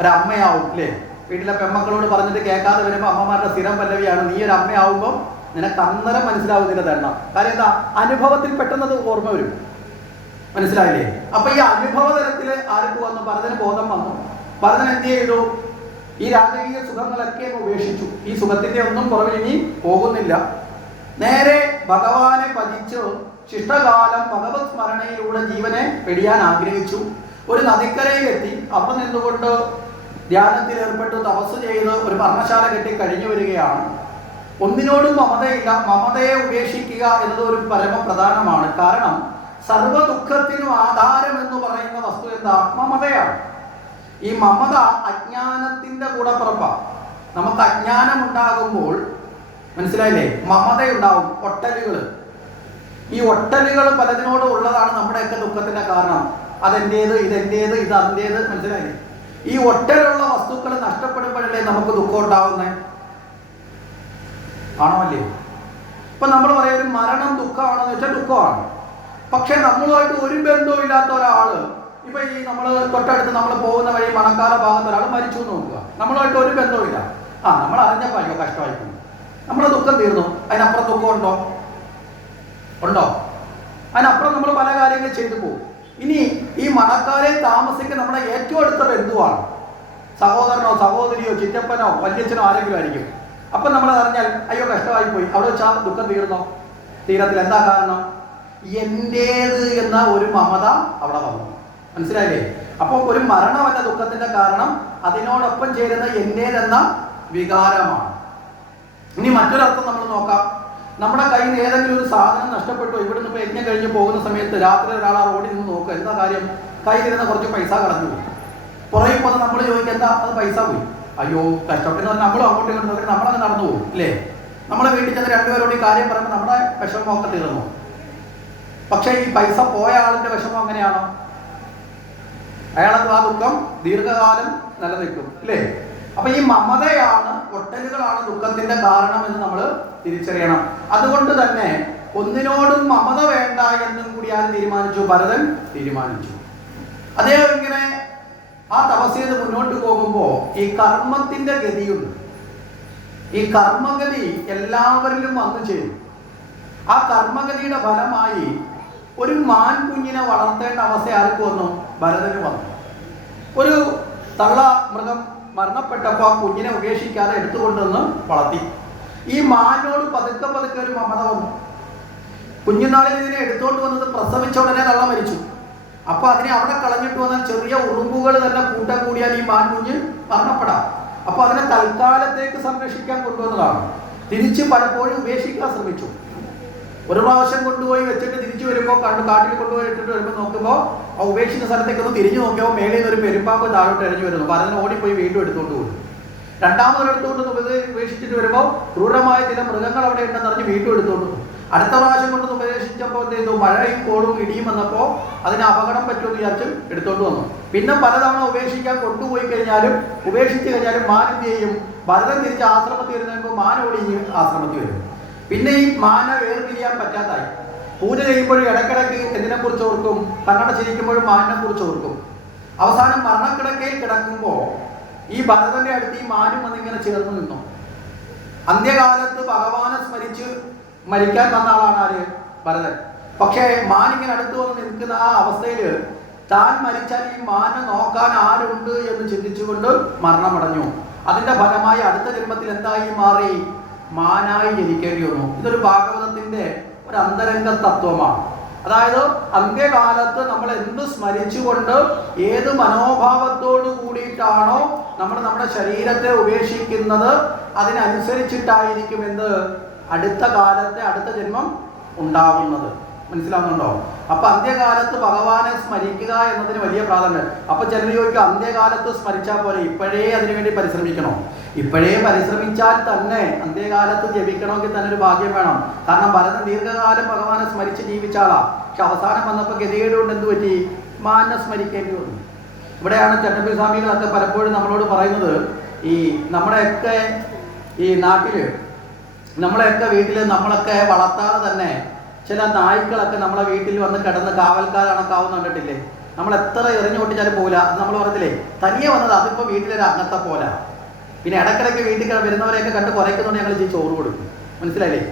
ഒരമ്മയാവും, അല്ലേ? വീട്ടിലെ പെമ്മക്കളോട് പറഞ്ഞിട്ട് കേൾക്കാതെ വരുമ്പോൾ അമ്മമാരുടെ സ്ഥിരം പല്ലവിയാണ്, നീ ഒരു അമ്മയാവുമ്പോൾ നിനക്ക് അന്നേരം മനസ്സിലാവുന്നില്ല തരണം. കാര്യം എന്താ? അനുഭവത്തിൽ പെട്ടെന്നത് ഓർമ്മ വരും. മനസ്സിലായില്ലേ? അപ്പൊ ഈ അനുഭവ തലത്തിൽ ആർക്ക് വന്നു? ഭരതന് ബോധം വന്നു. ഭരതൻ എന്ത് ചെയ്തു? ഈ രാജകീയ സുഖങ്ങളൊക്കെ ഉപേക്ഷിച്ചു. ഈ സുഖത്തിന്റെ ഒന്നും കുറവിൽ ഇനി പോകുന്നില്ല. നേരെ ഭഗവാനെ ഭജിച്ച് ശിഷ്ടകാലം ഭഗവത് സ്മരണയിലൂടെ ജീവനെ വെടിയാൻ ആഗ്രഹിച്ചു. ഒരു നദിക്കരയിലെത്തി. അവിടെ നിന്നുകൊണ്ട് ധ്യാനത്തിൽ ഏർപ്പെട്ടു തപസ് ചെയ്ത് ഒരു പർണശാല കെട്ടി കഴിഞ്ഞു വരികയാണ്. ഒന്നിനോടും മമതയില്ല. മമതയെ ഉപേക്ഷിക്കുക എന്നത് ഒരു പരമപ്രധാനമാണ്. കാരണം സർവ ദുഃഖത്തിനും ആധാരം എന്ന് പറയുന്ന വസ്തു എന്താ? മമതയാണ്. ഈ മമത അജ്ഞാനത്തിന്റെ കൂടപ്പിറപ്പാണ്. നമുക്ക് അജ്ഞാനം ഉണ്ടാകുമ്പോൾ മനസ്സിലായില്ലേ, മമതയുണ്ടാവും. ഒട്ടലുകൾ, ഈ ഒട്ടലുകൾ പലതിനോടും ഉള്ളതാണ് നമ്മുടെയൊക്കെ ദുഃഖത്തിന്റെ കാരണം. അതെന്റേത്, ഇതെന്റേത്, ഇത് അതിൻ്റേത്. മനസ്സിലായില്ലേ? ഈ ഒട്ടലുള്ള വസ്തുക്കൾ നഷ്ടപ്പെടുമ്പോഴല്ലേ നമുക്ക് ദുഃഖം ഉണ്ടാവുന്നത്? ആണോ അല്ലേ? ഇപ്പൊ നമ്മൾ പറയാം ഒരു മരണം ദുഃഖമാണെന്ന് വെച്ചാൽ ദുഃഖമാണ്. പക്ഷെ നമ്മളുമായിട്ട് ഒരു ബന്ധവും ഇല്ലാത്ത ഒരാള്, ഇപ്പൊ ഈ നമ്മൾ തൊട്ടടുത്ത് നമ്മൾ പോകുന്ന വഴി മണക്കാല ഭാഗത്ത് ഒരാൾ മരിച്ചു എന്ന് നോക്കുക, നമ്മളുമായിട്ട് ഒരു ബന്ധവുമില്ല. നമ്മൾ അറിഞ്ഞപ്പോ അയ്യോ കഷ്ടമായി പോയി, നമ്മളെ ദുഃഖം തീർന്നു. അതിനപ്പുറം ദുഃഖം ഉണ്ടോ? അതിനപ്പുറം നമ്മൾ പല കാര്യങ്ങൾ ചെയ്തു പോകും. ഇനി ഈ മണക്കാലയിൽ താമസിക്കുന്ന നമ്മുടെ ഏറ്റവും അടുത്ത ബന്ധുവാണ്. സഹോദരനോ സഹോദരിയോ ചിറ്റപ്പനോ വല്യച്ഛനോ ആരെങ്കിലും ആയിരിക്കും. അപ്പൊ നമ്മൾ അറിഞ്ഞാൽ അയ്യോ കഷ്ടമായി പോയി, അവിടെ വെച്ചാൽ ദുഃഖം തീർന്നോ? തീരത്തില്ല. എന്താ കാരണം? എന്റേത് എന്ന ഒരു മമത അവിടെ വന്നു. മനസ്സിലായില്ലേ? അപ്പോൾ ഒരു മരണമല്ല ദുഃഖത്തിന്റെ കാരണം, അതിനോടൊപ്പം ചേരുന്ന എന്റേതെന്ന വികാരമാണ്. ഇനി മറ്റൊരർത്ഥം നമ്മൾ നോക്കാം. നമ്മുടെ കയ്യിൽ നിന്ന് ഏതെങ്കിലും ഒരു സാധനം നഷ്ടപ്പെട്ടു. ഇവിടുന്ന് ഇപ്പോൾ യജ്ഞം കഴിഞ്ഞ് പോകുന്ന സമയത്ത് രാത്രി ഒരാൾ ആ റോഡിൽ നിന്ന് നോക്കുക, എന്താ കാര്യം? കയ്യിലിരുന്ന കുറച്ച് പൈസ കളഞ്ഞു പോയി. പുറകെ പോകുന്ന നമ്മൾ ചോദിക്കുക എന്താ? അത് പൈസ പോയി. അയ്യോ കഷ്ടപ്പെട്ടെന്ന് പറഞ്ഞാൽ നമ്മളും അങ്ങോട്ടും ഇങ്ങോട്ടും നോക്കി നമ്മളങ്ങ് നടന്നു പോകും അല്ലേ? നമ്മളെ വീട്ടിൽ ചെന്ന് രണ്ടുപേരോട് ഈ കാര്യം പറയുമ്പോൾ നമ്മുടെ വിഷമമൊക്കെ തീർന്നു. പക്ഷേ ഈ പൈസ പോയ ആളിന്റെ വിഷമം അങ്ങനെയാണോ? അയാൾക്ക് ആ ദുഃഖം ദീർഘകാലം നിലനിൽക്കും അല്ലേ? അപ്പൊ ഈ മമതയാണ്, ഒട്ടലുകളാണ് ദുഃഖത്തിന്റെ കാരണം എന്ന് നമ്മൾ തിരിച്ചറിയണം. അതുകൊണ്ട് തന്നെ ഒന്നിനോടും മമത വേണ്ട എന്നും കൂടി ആര് തീരുമാനിച്ചു? ഭരതൻ തീരുമാനിച്ചു. അദ്ദേഹം ഇങ്ങനെ ആ തപസ് ചെയ്ത് മുന്നോട്ട് പോകുമ്പോൾ ഈ കർമ്മത്തിന്റെ ഗതിയുണ്ട്. ഈ കർമ്മഗതി എല്ലാവരിലും വന്നു ചേരും. ആ കർമ്മഗതിയുടെ ഫലമായി ഒരു മാൻ കുഞ്ഞിനെ വളർത്തേണ്ട അവസ്ഥ ആർക്ക് വന്നു? ഭരതന് വന്നു. ഒരു തള്ള മൃഗം മരണപ്പെട്ടപ്പോൾ ആ കുഞ്ഞിനെ ഉപേക്ഷിക്കാതെ എടുത്തുകൊണ്ടുവന്ന് വളർത്തി. ഈ മാനോട് പതുക്കെ പതുക്കെ ഒരു മമത വന്നു. കുഞ്ഞുനാളിൽ ഇതിനെ എടുത്തുകൊണ്ട് വന്നത് പ്രസവിച്ച ഉടനെ തള്ള മരിച്ചു. അപ്പൊ അതിനെ അവിടെ കളഞ്ഞിട്ട് വന്നാൽ ചെറിയ ഉറുമ്പുകൾ തന്നെ കൂട്ടം കൂടിയാൽ ഈ മാൻ കുഞ്ഞ് മരണപ്പെടാം. അപ്പൊ അതിനെ തൽക്കാലത്തേക്ക് സംരക്ഷിക്കാൻ കൊണ്ടുവന്നതാണ്. തിരിച്ച് പലപ്പോഴും ഉപേക്ഷിക്കാൻ ശ്രമിച്ചു. ഒരു പ്രാവശ്യം കൊണ്ടുപോയി വെച്ചിട്ട് തിരിച്ചു വരുമ്പോൾ കാട്ടിൽ കൊണ്ടുപോയി ഇട്ടിട്ട് വരുമ്പോൾ നോക്കുമ്പോൾ ആ ഉപേക്ഷിച്ച സ്ഥലത്തേക്ക് ഒന്ന് തിരിഞ്ഞു നോക്കിയപ്പോൾ മേളിൽ നിന്ന് ഒരു പെരുമ്പാമ്പ് താഴോട്ട് എറിഞ്ഞു വരുന്നു. ഭരതൻ ഓടിപ്പോയി വീണ്ടും എടുത്തുകൊണ്ട് പോകും. രണ്ടാമതൊരെടുത്തുകൊണ്ട് ഉപേക്ഷിച്ചിട്ട് വരുമ്പോൾ ക്രൂരമായ ചില മൃഗങ്ങൾ അവിടെ ഉണ്ടെന്ന് അറിഞ്ഞ് വീണ്ടും എടുത്തുകൊണ്ട് പോകും. അടുത്ത പ്രാവശ്യം കൊണ്ട് ഉപേക്ഷിച്ചപ്പോൾ എന്ത് ചെയ്തു? മഴയും കോളും ഇടിയും വന്നപ്പോൾ അതിന് അപകടം പറ്റുമെന്ന് വിചാരിച്ച് എടുത്തോണ്ട് വന്നു. പിന്നെ പലതവണ ഉപേക്ഷിക്കാൻ കൊണ്ടുപോയി കഴിഞ്ഞാലും ഉപേക്ഷിച്ച് കഴിഞ്ഞാലും മാൻ എന്ത് ചെയ്യും? ഭരതൻ തിരിച്ച് ആശ്രമത്തിൽ വരുന്നപ്പോൾ മാൻ ഓടി ആശ്രമത്തിൽ വരും. പിന്നെ ഈ മാനെ വേർപിരിയാൻ പറ്റാതായി. പൂജ ചെയ്യുമ്പോഴും ഇടയ്ക്കിടയ്ക്ക് എന്തിനെക്കുറിച്ച് ഓർക്കും? കണ്ണട ചിരിക്കുമ്പോഴും മാനിനെ കുറിച്ച് ഓർക്കും. അവസാനം മരണക്കിടക്കയിൽ കിടക്കുമ്പോൾ ഈ ഭരതന്റെ അടുത്ത് ഈ മാനും വന്നിങ്ങനെ ചേർന്ന് നിന്നു. അന്ത്യകാലത്ത് ഭഗവാനെ സ്മരിച്ച് മരിക്കാൻ വന്ന ആളാണ് ആര്? ഭരതൻ. പക്ഷേ മാൻ ഇങ്ങനെ അടുത്ത് വന്ന് നിൽക്കുന്ന ആ അവസ്ഥയിൽ താൻ മരിച്ചാൽ ഈ മാനെ നോക്കാൻ ആരുണ്ട് എന്ന് ചിന്തിച്ചുകൊണ്ട് മരണമടഞ്ഞു. അതിന്റെ ഫലമായി അടുത്ത ജന്മത്തിൽ എന്തായി മാറി? മാനായി ജനിക്കേണ്ടി വന്നു. ഇതൊരു ഭാഗവതത്തിന്റെ ഒരു അന്തരംഗ തത്വമാണ്. അതായത് അന്ത്യകാലത്ത് നമ്മൾ എന്ത് സ്മരിച്ചുകൊണ്ട് ഏത് മനോഭാവത്തോടു കൂടിയിട്ടാണോ നമ്മൾ നമ്മുടെ ശരീരത്തെ ഉപേക്ഷിക്കുന്നത് അതിനനുസരിച്ചിട്ടായിരിക്കും എന്ത് അടുത്ത കാലത്തെ അടുത്ത ജന്മം ഉണ്ടാവുന്നത്. മനസ്സിലാവുന്നുണ്ടോ? അപ്പൊ അന്ത്യകാലത്ത് ഭഗവാനെ സ്മരിക്കുക എന്നതിന് വലിയ പ്രാധാന്യം. അപ്പൊ ചിലർ ചോദിക്കും അന്ത്യകാലത്ത് സ്മരിച്ചാൽ പോലെ ഇപ്പോഴേ അതിനുവേണ്ടി പരിശ്രമിക്കണോ? ഇപ്പോഴേ പരിശ്രമിച്ചാൽ തന്നെ അന്ത്യകാലത്ത് ജപിക്കണമെങ്കിൽ തന്നെ ഒരു ഭാഗ്യം വേണം. കാരണം ഭരതൻ ദീർഘകാലം ഭഗവാനെ സ്മരിച്ച് ജീവിച്ച ആളാ. പക്ഷെ അവസാനം വന്നപ്പോൾ ഗതികേട് കൊണ്ട് എന്ത് പറ്റി? മാനെ സ്മരിക്കേണ്ടി വന്നു. ഇവിടെയാണ് ചട്ടമ്പി സ്വാമികളൊക്കെ പലപ്പോഴും നമ്മളോട് പറയുന്നത്, ഈ നമ്മുടെയൊക്കെ ഈ നാട്ടില് നമ്മളെയൊക്കെ വീട്ടിൽ നമ്മളൊക്കെ വളർത്താതെ തന്നെ ചില നായ്ക്കളൊക്കെ നമ്മളെ വീട്ടിൽ വന്ന് കിടന്ന് കാവൽക്കാരണക്കാവുന്ന കണ്ടിട്ടില്ലേ? നമ്മൾ എത്ര എറിഞ്ഞു പൊട്ടിച്ചാലും പോകില്ല. അത് നമ്മൾ പറഞ്ഞില്ലേ തനിയെ വന്നത്, അതിപ്പോൾ വീട്ടിലൊരു അംഗത്തെ പോലെ. പിന്നെ ഇടയ്ക്കിടയ്ക്ക് വീട്ടിൽ വരുന്നവരെയൊക്കെ കണ്ട് കുറയ്ക്കുന്നുണ്ട് ഞങ്ങൾ ചോറ് കൊടുക്കും. മനസ്സിലായില്ലേ?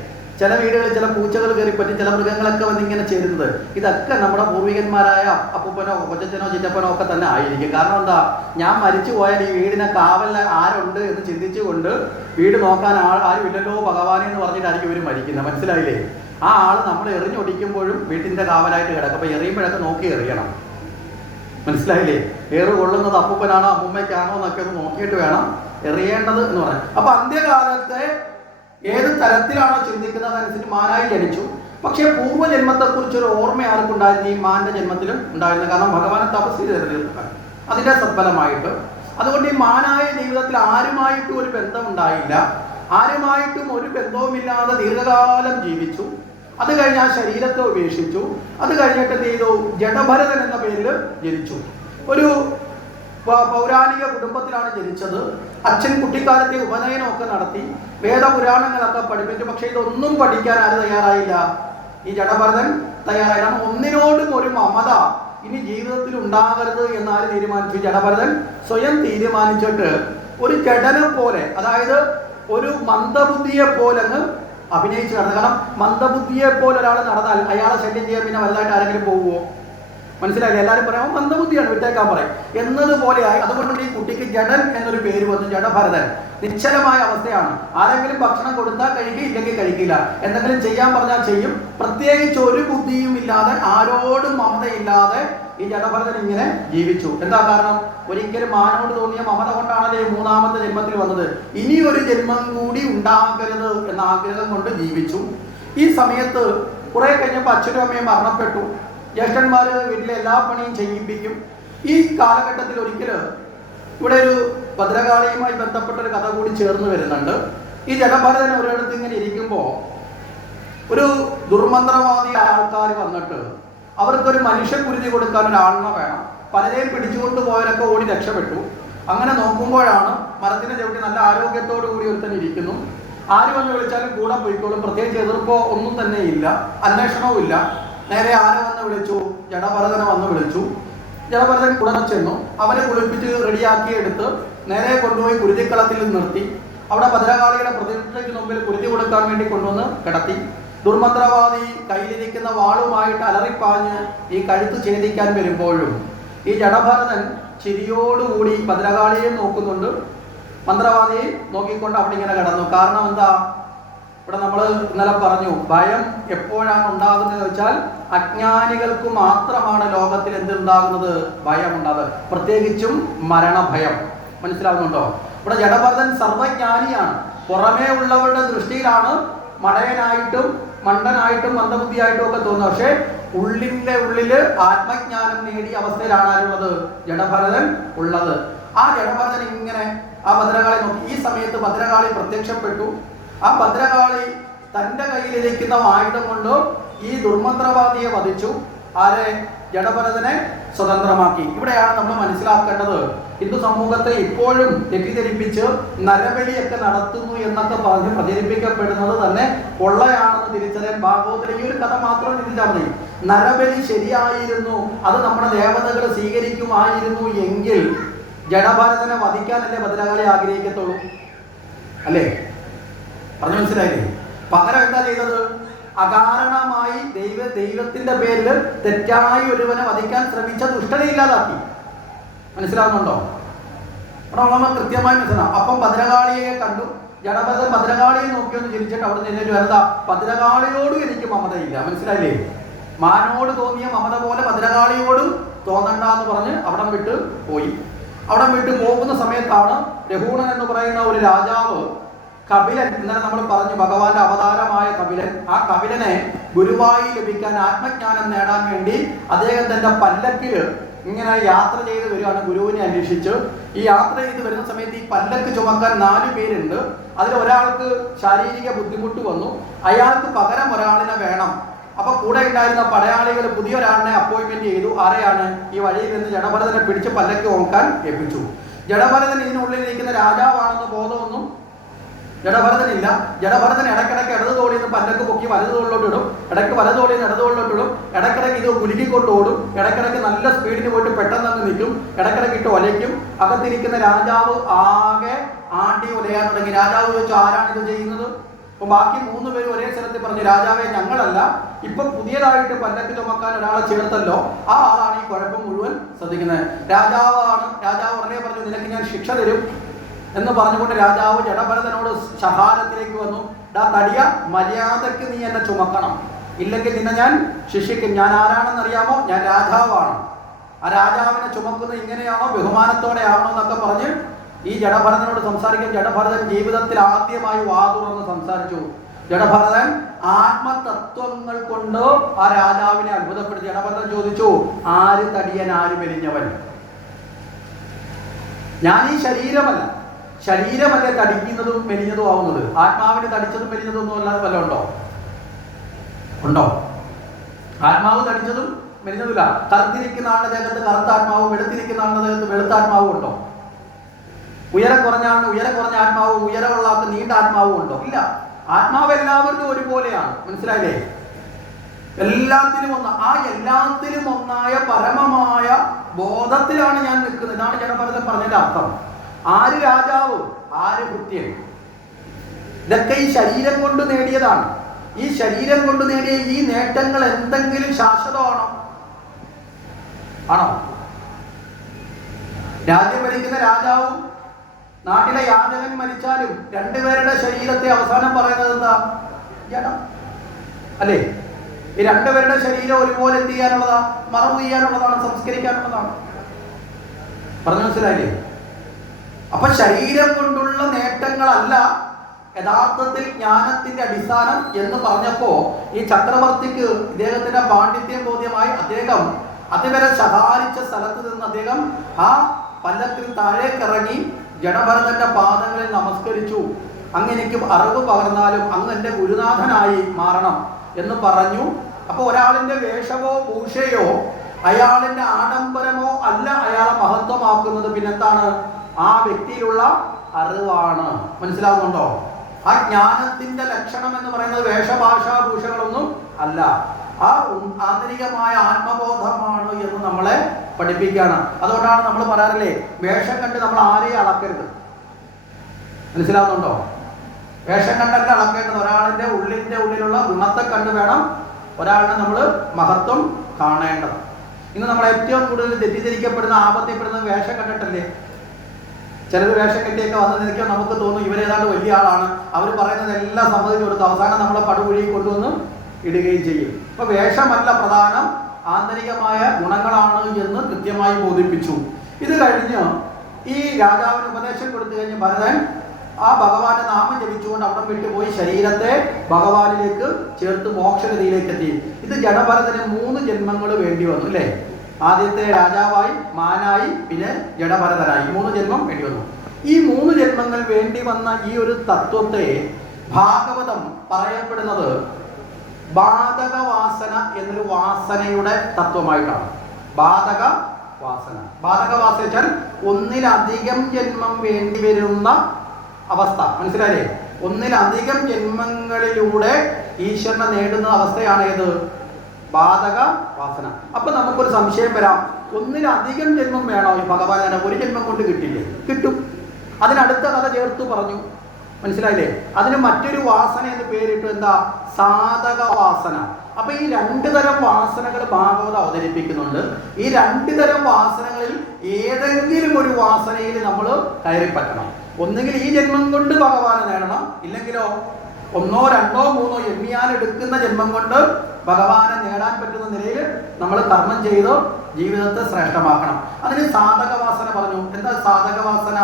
ചില വീടുകളിൽ ചില പൂച്ചകൾ കയറിപ്പറ്റി ചില മൃഗങ്ങളൊക്കെ വന്നിങ്ങനെ ചേരുന്നത് ഇതൊക്കെ നമ്മുടെ പൂർവികന്മാരായ അപ്പൂപ്പനോ കൊച്ചച്ചനോ ചിറ്റപ്പനോ ഒക്കെ തന്നെ ആയിരിക്കും. കാരണം എന്താ, ഞാൻ മരിച്ചു പോയാൽ ഈ വീടിനെ കാവലിന് ആരുണ്ട് എന്ന് ചിന്തിച്ചുകൊണ്ട് വീട് നോക്കാൻ ആരും ഇല്ലല്ലോ ഭഗവാനെ എന്ന് പറഞ്ഞിട്ടായിരിക്കും ഇവർ മരിക്കുന്നത്. മനസ്സിലായില്ലേ? ആ ആൾ നമ്മൾ എറിഞ്ഞൊടിക്കുമ്പോഴും വീട്ടിൻ്റെ കാവലായിട്ട് കിടക്കും. അപ്പോൾ എറിയുമ്പോഴൊക്കെ നോക്കി എറിയണം. മനസ്സിലായില്ലേ? ഏറ് കൊള്ളുന്നത് അപ്പൂപ്പനാണോ അമ്മൂമ്മയ്ക്കാണോ എന്നൊക്കെ ഒന്ന് നോക്കിയിട്ട് വേണം എറിയേണ്ടത് എന്ന് പറയാം. അപ്പൊ അന്ത്യകാലത്തെ ഏത് തരത്തിലാണോ ചിന്തിക്കുന്നത് അതനുസരിച്ച് മാനായി ജനിച്ചു. പക്ഷേ പൂർവ്വജന്മത്തെക്കുറിച്ചൊരു ഓർമ്മ ആർക്കുണ്ടായിരുന്നു? ഈ മാന്റെ ജന്മത്തിലും ഉണ്ടായിരുന്നു. കാരണം ഭഗവാനെ തപസ് ചെയ്ത് അതിന്റെ സഫലമായിട്ട്. അതുകൊണ്ട് ഈ മാനായ ജീവിതത്തിൽ ആരുമായിട്ടും ഒരു ബന്ധമുണ്ടായില്ല. ആരുമായിട്ടും ഒരു ബന്ധവുമില്ലാതെ ദീർഘകാലം ജീവിച്ചു. അത് കഴിഞ്ഞ് ആ ശരീരത്തെ ഉപേക്ഷിച്ചു. അത് കഴിഞ്ഞിട്ട് എന്ത് ചെയ്തു? ജഡഭരതൻ എന്ന പേരിൽ ജനിച്ചു. ഒരു പൗരാണിക കുടുംബത്തിലാണ് ജനിച്ചത്. അച്ഛൻ കുട്ടിക്കാലത്തെ ഉപനയനമൊക്കെ നടത്തി, വേദപുരാണങ്ങളൊക്കെ പഠിപ്പിച്ചു. പക്ഷെ ഇതൊന്നും പഠിക്കാൻ ആര് തയ്യാറായില്ല? ഈ ജഡഭരതൻ തയ്യാറായില്ല. ഒന്നിനോടും ഒരു മമത ഇനി ജീവിതത്തിൽ ഉണ്ടാകരുത് എന്നാര് തീരുമാനിച്ചു? ജഡഭരതൻ സ്വയം തീരുമാനിച്ചിട്ട് ഒരു ജഡനെ പോലെ, അതായത് ഒരു മന്ദബുദ്ധിയെ പോലെ അങ്ങ് അഭിനയിച്ച് നടന്നു. കാരണം മന്ദബുദ്ധിയെ പോലെ ഒരാൾ നടന്നാൽ അയാളെ ശല്യം ചെയ്യാൻ പിന്നെ വലുതായിട്ട് ആരെങ്കിലും പോകുമോ? മനസ്സിലായില്ലേ? എല്ലാവരും പറയാം മന്ദബുദ്ധിയാണ്, വിട്ടേക്കാൻ പറയും എന്നതുപോലെയായി. അതുകൊണ്ട് ഈ കുട്ടിക്ക് ജഡൻ എന്നൊരു പേര് വന്നു, ജഡഭരതൻ. നിശ്ചലമായ അവസ്ഥയാണ്. ആരെങ്കിലും ഭക്ഷണം കൊടുത്താൽ കഴിക്കുക, ഇല്ലെങ്കിൽ കഴിക്കില്ല. എന്തെങ്കിലും ചെയ്യാൻ പറഞ്ഞാൽ ചെയ്യും. പ്രത്യേകിച്ച് ഒരു ബുദ്ധിയും ഇല്ലാതെ, ആരോടും മമതയില്ലാതെ ഈ ജഡഭരതൻ ഇങ്ങനെ ജീവിച്ചു. എന്താ കാരണം? ഒരിക്കലും മാനോട് തോന്നിയ മമത കൊണ്ടാണല്ലേ മൂന്നാമത്തെ ജന്മത്തിൽ വന്നത്. ഇനി ഒരു ജന്മം കൂടി ഉണ്ടാകരുത് എന്ന ആഗ്രഹം കൊണ്ട് ജീവിച്ചു. ഈ സമയത്ത് കുറെ കഴിഞ്ഞപ്പോൾ അച്ഛനും അമ്മയും മരണപ്പെട്ടു. ജ്യേഷ്ഠന്മാര് വീട്ടിലെ എല്ലാ പണിയും ചെയ്യിപ്പിക്കും. ഈ കാലഘട്ടത്തിൽ ഒരിക്കൽ ഇവിടെ ഒരു ഭദ്രകാളിയുമായി ബന്ധപ്പെട്ട ഒരു കഥ കൂടി ചേർന്ന് വരുന്നുണ്ട്. ഈ ജഡഭരതൻ ഒരിടത്ത് ഇങ്ങനെ ഇരിക്കുമ്പോൾ ഒരു ദുർമന്ത്രവാദി ആൾക്കാർ വന്നിട്ട് അവർക്കൊരു മനുഷ്യക്കുരുതി കൊടുക്കാൻ ഒരാളിനെ വേണം. പലരെയും പിടിച്ചുകൊണ്ട് പോയവരൊക്കെ ഓടി രക്ഷപ്പെട്ടു. അങ്ങനെ നോക്കുമ്പോഴാണ് മരത്തിനെ ചവിട്ടി നല്ല ആരോഗ്യത്തോടു കൂടി ഒരുത്തൻ ഇരിക്കുന്നു. ആര് വന്ന് വിളിച്ചാലും കൂടെ പോയിക്കോളും. പ്രത്യേകിച്ച് എതിർപ്പോ ഒന്നും തന്നെ ഇല്ല, അന്വേഷണവും ഇല്ല. നേരെ ആരെ വന്ന് വിളിച്ചു? ജഡഭരതനെ വന്ന് വിളിച്ചു. ജഡഭരതൻ കുടനെ ചെന്നു. അവനെ കുളിപ്പിച്ച് റെഡിയാക്കി എടുത്ത് നേരെ കൊണ്ടുപോയി കുരുതിക്കളത്തിൽ നിർത്തി. അവിടെ ഭദ്രകാളിയുടെ പ്രതിഷ്ഠയ്ക്ക് മുമ്പിൽ കുരുതി കൊടുക്കാൻ വേണ്ടി കൊണ്ടുവന്ന് കിടത്തി. ദുർമന്ത്രവാദി കയ്യിലിരിക്കുന്ന വാളുമായിട്ട് അലറിപ്പാഞ്ഞ് ഈ കഴുത്ത് ഛേദിക്കാൻ വരുമ്പോഴും ഈ ജഡഭരതൻ ചിരിയോടുകൂടി ഭദ്രകാളിയെ നോക്കുന്നുണ്ട്, മന്ത്രവാദിയെ നോക്കിക്കൊണ്ട് അവിടെ ഇങ്ങനെ കിടന്നു. കാരണം എന്താ? ഇവിടെ നമ്മൾ ഇന്നലെ പറഞ്ഞു, ഭയം എപ്പോഴാണ് ഉണ്ടാകുന്നത് വെച്ചാൽ അജ്ഞാനികൾക്ക് മാത്രമാണ് ലോകത്തിൽ എന്തുണ്ടാകുന്നത്? ഭയം ഉണ്ടാകുന്നത്. പ്രത്യേകിച്ചും മരണഭയം. മനസ്സിലാകുന്നുണ്ടോ? ഇവിടെ ജഡഭരതൻ സർവജ്ഞാനിയാണ്. പുറമേ ഉള്ളവരുടെ ദൃഷ്ടിയിലാണ് മടയനായിട്ടും മണ്ടനായിട്ടും മന്ദബുദ്ധിയായിട്ടും ഒക്കെ തോന്നുന്നത്. പക്ഷേ ഉള്ളിൻ്റെ ഉള്ളില് ആത്മജ്ഞാനം നേടിയ അവസ്ഥയിലാണ് ആരുള്ളത്? ജഡഭരതൻ ഉള്ളത്. ആ ജഡഭരതൻ ഇങ്ങനെ ആ ഭദ്രകാളി നോക്കി. ഈ സമയത്ത് ഭദ്രകാളി പ്രത്യക്ഷപ്പെട്ടു. ആ ഭദ്രകാളി തൻ്റെ കയ്യിലിരിക്കുന്ന ആയുധം കൊണ്ട് ഈ ദുർമന്ത്രവാദിയെ വധിച്ചു. ആരെ? ജഡഭരതനെ സ്വതന്ത്രമാക്കി. ഇവിടെയാണ് നമ്മൾ മനസ്സിലാക്കേണ്ടത്, ഹിന്ദു സമൂഹത്തെ ഇപ്പോഴും തെറ്റിദ്ധരിപ്പിച്ച് നരബലിയൊക്കെ നടത്തുന്നു എന്നൊക്കെ പറഞ്ഞ് പ്രചരിപ്പിക്കപ്പെടുന്നത് തന്നെ കൊള്ളയാണെന്ന് തിരിച്ചറിയാൻ ഭാഗവതത്തിലെ ഈ ഒരു കഥ മാത്രം ചിന്തിച്ചാൽ മതി. നരബലി ശരിയായിരുന്നു, അത് നമ്മുടെ ദേവതകൾ സ്വീകരിക്കുമായിരുന്നു എങ്കിൽ ജഡഭരതനെ വധിക്കാനല്ലേ ഭദ്രകാളി ആഗ്രഹിക്കത്തുള്ളൂ? അല്ലേ? പറഞ്ഞു മനസ്സിലായില്ലേ? പകരം എന്താ ചെയ്തത്? അകാരണമായി ദൈവത്തിന്റെ പേരിൽ തെറ്റായി ഒരുവനെ വധിക്കാൻ ശ്രമിച്ച ദുഷ്ടനെ ഇല്ലാതാക്കി. മനസ്സിലാവുന്നുണ്ടോ? അവിടെ നമ്മൾ കൃത്യമായി മനസ്സിലാവും. അപ്പം ഭദ്രകാളിയെ കണ്ടു. ജഡഭരതൻ ഭദ്രകാളിയെ നോക്കിയൊന്ന് ചിരിച്ചിട്ട് അവിടെ നിന്ന് വരുന്നതാ, ഭദ്രകാളിയോടും എനിക്ക് മമതയില്ല. മനസ്സിലായില്ലേ? മാനോട് തോന്നിയ മമത പോലെ ഭദ്രകാളിയോടും തോന്നണ്ട എന്ന് പറഞ്ഞ് അവിടം വിട്ട് പോയി. അവിടം വിട്ട് പോകുന്ന സമയത്താണ് രഘൂണൻ എന്ന് പറയുന്ന ഒരു രാജാവ്, കപിലൻ, ഇന്നലെ നമ്മൾ പറഞ്ഞു ഭഗവാന്റെ അവതാരമായ കപിലൻ, ആ കപിലനെ ഗുരുവായി ലഭിക്കാൻ, ആത്മജ്ഞാനം നേടാൻ വേണ്ടി അദ്ദേഹം തന്റെ പല്ലക്കിൽ ഇങ്ങനെ യാത്ര ചെയ്ത് വരികയാണ് ഗുരുവിനെ അന്വേഷിച്ച്. ഈ യാത്ര ചെയ്ത് വരുന്ന സമയത്ത് ഈ പല്ലക്ക് ചുമക്കാൻ 4 പേരുണ്ട്. അതിൽ ഒരാൾക്ക് ശാരീരിക ബുദ്ധിമുട്ട് വന്നു. അയാൾക്ക് പകരം ഒരാളിനെ വേണം. അപ്പൊ കൂടെ ഉണ്ടായിരുന്ന പടയാളികൾ പുതിയൊരാളിനെ അപ്പോയിന്റ്മെന്റ് ചെയ്തു. ആരെയാണ്? ഈ വഴിയിൽ നിന്ന് ജഡഭരതനെ പിടിച്ച് പല്ലക്ക് ഓക്കാൻ ഏൽപ്പിച്ചു. ജഡഭരതൻ ഇതിനുള്ളിൽ ഇരിക്കുന്ന രാജാവാണെന്ന് ബോധമൊന്നും ജഡഭരതനില്ല. ജഡഭരതൻ ഇടയ്ക്കിടയ്ക്ക് ഇടത് തോളിൽ നിന്ന് പല്ലക്ക് പൊക്കി വലത് തോളിലോട്ട് ഇടും, ഇടയ്ക്ക് വലത് തോളിൽ നിന്ന് ഇടത് തോളിലോട്ട് ഇടും, ഇടയ്ക്കിടയ്ക്ക് ഇത് കുലുക്കിക്കൊണ്ട് ഓടും, ഇടയ്ക്കിടയ്ക്ക് നല്ല സ്പീഡിന് പോയിട്ട് പെട്ടെന്ന് അങ്ങ് നിൽക്കും, ഇടയ്ക്കിടയ്ക്ക് ഇട്ട് ഒലയ്ക്കും. അകത്തിരിക്കുന്ന രാജാവ് ആകെ ആണ്ടി ഒലയാൻ തുടങ്ങി. രാജാവ് ചോദിച്ചു, ആരാണ് ഇത് ചെയ്യുന്നത്? അപ്പൊ ബാക്കി 3 പേര് ഒരേ സ്ഥലത്ത് പറഞ്ഞു, രാജാവെ ഞങ്ങളല്ല, ഇപ്പൊ പുതിയതായിട്ട് പല്ലക്ക് ചുമക്കാൻ ഒരാളെ ചേർത്തല്ലോ, ആ ആളാണ് ഈ കുഴപ്പം മുഴുവൻ ശ്രദ്ധിക്കുന്നത്. രാജാവ് ഉടനെ പറഞ്ഞു, നിനക്ക് ഞാൻ ശിക്ഷ തരും എന്ന് പറഞ്ഞുകൊണ്ട് രാജാവ് ജഡഭരതനോട് ശഹാരത്തിലേക്ക് വന്നു. തടിയ, മര്യാദയ്ക്ക് നീ എന്നെ ചുമക്കണം, ഇല്ലെങ്കിൽ നിന്നെ ഞാൻ ശിക്ഷിക്കും. ഞാൻ ആരാണെന്ന് അറിയാമോ? ഞാൻ രാജാവാണ്. ആ രാജാവിനെ ചുമക്കുന്നത് ഇങ്ങനെയാണോ, ബഹുമാനത്തോടെ ആണോ എന്നൊക്കെ പറഞ്ഞ് ഈ ജഡഭരതനോട് സംസാരിക്കും. ജഡഭരതൻ ജീവിതത്തിൽ ആദ്യമായി വാതുറന്ന് സംസാരിച്ചു. ജഡഭരതൻ ആത്മതത്വങ്ങൾ കൊണ്ട് ആ രാജാവിനെ അത്ഭുതപ്പെടുത്തി. ജഡഭരതൻ ചോദിച്ചു, ആര് തടിയൻ, ആര് മെലിഞ്ഞവൻ? ഞാൻ ഈ ശരീരമല്ലേ തടിക്കുന്നതും മെലിഞ്ഞതും ആവുന്നത്. ആത്മാവിന് തടിച്ചതും മെലിഞ്ഞതും ഒന്നും അല്ലാതെ വല്ല ഉണ്ടോ? ആത്മാവ് തടിച്ചതും മെലിഞ്ഞതുമില്ല. കറുത്തിരിക്കുന്ന ആളുടെ ദേഹത്ത് കറുത്ത ആത്മാവും വെളുത്തിരിക്കുന്ന ആളുടെ ദേഹത്ത് വെളുത്ത ആത്മാവും ഉണ്ടോ? ഉയരം കുറഞ്ഞ ആത്മാവും ഉയരമുള്ള ആൾക്ക് നീണ്ട ആത്മാവും ഉണ്ടോ? ഇല്ല. ആത്മാവ് എല്ലാവർക്കും ഒരുപോലെയാണ്. മനസ്സിലായില്ലേ? എല്ലാത്തിലും ഒന്ന്. ആ എല്ലാത്തിലും ഒന്നായ പരമമായ ബോധത്തിലാണ് ഞാൻ നിൽക്കുന്നത്. ഇതാണ് ജഡഭരതൻ പറഞ്ഞതിന്റെ അർത്ഥം. ആര് രാജാവ്, ആര് ഭൃത്യൻ? ഇതൊക്കെ ഈ ശരീരം കൊണ്ട് നേടിയതാണ്. ഈ ശരീരം കൊണ്ട് നേടിയ ഈ നേട്ടങ്ങൾ എന്തെങ്കിലും ശാശ്വതമാണോ? ആണോ? രാജ്യം ഭരിക്കുന്ന രാജാവും നാട്ടിലെ യാചകൻ മരിച്ചാലും രണ്ടുപേരുടെ ശരീരത്തെ അവസാനം പറയുന്നത് എന്താ? ജഡം അല്ലേ? ഈ രണ്ടുപേരുടെ ശരീരം ഒരുപോലെ എന്ത് ചെയ്യാനുള്ളതാ? മറവ് ചെയ്യാനുള്ളതാണ്, സംസ്കരിക്കാനുള്ളതാണ്. പറഞ്ഞു മനസ്സിലായില്ലേ? അപ്പൊ ശരീരം കൊണ്ടുള്ള നേട്ടങ്ങളല്ല യഥാർത്ഥത്തിൽ ജ്ഞാനത്തിന്റെ അടിസ്ഥാനം എന്ന് പറഞ്ഞപ്പോ ഈ ചക്രവർത്തിക്ക് ഇദ്ദേഹത്തിന്റെ പാണ്ഡിത്യം ബോധ്യമായി. അദ്ദേഹം അതുവരെ ശകാരിച്ച സ്ഥലത്ത് നിന്ന് അദ്ദേഹം ആ പല്ലക്കിൽ താഴേക്കിറങ്ങി ജഡഭരതന്റെ പാദങ്ങളിൽ നമസ്കരിച്ചു. അങ്ങ് എനിക്ക് അറിവ് പകർന്നാലും അങ്ങ് എൻ്റെ ഗുരുനാഥനായി മാറണം എന്ന് പറഞ്ഞു. അപ്പൊ ഒരാളിന്റെ വേഷമോ ഭൂഷയോ അയാളിന്റെ ആഡംബരമോ അല്ല അയാളെ മഹത്വമാക്കുന്നത്. പിന്നെന്താണ്? ആ വ്യക്തിയിലുള്ള അറിവാണ്. മനസ്സിലാവുന്നുണ്ടോ? ആ ജ്ഞാനത്തിന്റെ ലക്ഷണം എന്ന് പറയുന്നത് വേഷഭാഷാഭൂഷകളൊന്നും അല്ല, ആ ആന്തരികമായ ആത്മബോധമാണ് എന്ന് നമ്മളെ പഠിപ്പിക്കുകയാണ്. അതുകൊണ്ടാണ് നമ്മൾ പറയാറില്ലേ, വേഷം കണ്ട് നമ്മൾ ആരെയും അളക്കരുത്. മനസ്സിലാവുന്നുണ്ടോ? വേഷം കണ്ടല്ല അളക്കേണ്ടത്. ഒരാളിന്റെ ഉള്ളിലുള്ള ഗുണത്തെ കണ്ട് വേണം ഒരാളിനെ നമ്മൾ മഹത്വം കാണേണ്ടത്. ഇന്ന് നമ്മൾ ഏറ്റവും കൂടുതൽ തെറ്റിദ്ധരിക്കപ്പെടുന്ന, ആപത്തിൽപ്പെടുന്ന വേഷം കണ്ടിട്ടല്ലേ? ചിലർ വേഷം കെട്ടിയൊക്കെ വന്ന് നിൽക്കാൻ നമുക്ക് തോന്നും ഇവരേതാണ്ട് വലിയ ആളാണ്, അവർ പറയുന്നതെല്ലാം സമ്മതിച്ചു കൊടുത്ത് അവസാനം നമ്മളെ പടുകുഴിയിൽ കൊണ്ടുവന്ന് ഇടുകയും ചെയ്യും. അപ്പൊ വേഷമല്ല പ്രധാനം, ആന്തരികമായ ഗുണങ്ങളാണ് എന്ന് കൃത്യമായി ബോധിപ്പിച്ചു. ഇത് കഴിഞ്ഞ് ഈ രാജാവിന് ഉപദേശം കൊടുത്തു കഴിഞ്ഞ് ഭരതൻ ആ ഭഗവാന്റെ നാമം ജപിച്ചുകൊണ്ട് അവിടെ വിട്ടുപോയി ശരീരത്തെ ഭഗവാനിലേക്ക് ചേർത്ത് മോക്ഷഗതിയിലേക്ക് എത്തി. ഇത് ജഡഭരതന് 3 ജന്മങ്ങൾ വേണ്ടി വന്നു അല്ലേ? ആദ്യത്തെ രാജാവായി, മാനായി, പിന്നെ ജഡഭരതനായി 3 ജന്മം വേണ്ടി വന്നു. ഈ 3 ജന്മങ്ങൾ വേണ്ടി വന്ന ഈ ഒരു തത്വത്തെ ഭാഗവതം പറയപ്പെടുന്നത് ബാധകവാസന എന്നൊരു വാസനയുടെ തത്വമായിട്ടാണ്. ബാധകവാസന വെച്ചാൽ ഒന്നിലധികം ജന്മം വേണ്ടി വരുന്ന അവസ്ഥ. മനസ്സിലായില്ലേ? ഒന്നിലധികം ജന്മങ്ങളിലൂടെ ഈശ്വരനെ നേടുന്ന അവസ്ഥയാണ് ഏത്? ബാധക വാസന. അപ്പൊ നമുക്കൊരു സംശയം വരാം, ഒന്നിലധികം ജന്മം വേണോ ഈ ഭഗവാനെ? ഒരു ജന്മം കൊണ്ട് കിട്ടില്ലേ? കിട്ടും. അതിനടുത്ത കഥ ചേർത്തു പറഞ്ഞു. മനസ്സിലായില്ലേ? അതിന് മറ്റൊരു വാസന എന്ന് പേരിട്ടു. എന്താ? സാധക വാസന. അപ്പൊ ഈ 2 തരം വാസനകൾ ഭാഗവതം അവതരിപ്പിക്കുന്നുണ്ട്. ഈ 2 തരം വാസനകളിൽ ഏതെങ്കിലും ഒരു വാസനയിൽ നമ്മൾ കയറിപ്പറ്റണം. ഒന്നുകിൽ ഈ ജന്മം കൊണ്ട് ഭഗവാനെ നേടണം, ഇല്ലെങ്കിലോ 1, 2, 3 എണ്ണിയാൽ എടുക്കുന്ന ജന്മം കൊണ്ട് ഭഗവാനെ നേടാൻ പറ്റുന്ന നിലയിൽ നമ്മൾ കർമ്മം ചെയ്ത് ജീവിതത്തെ ശ്രേഷ്ഠമാക്കണം. അതിന് സാധകവാസന പറഞ്ഞു. എന്താ സാധകവാസന?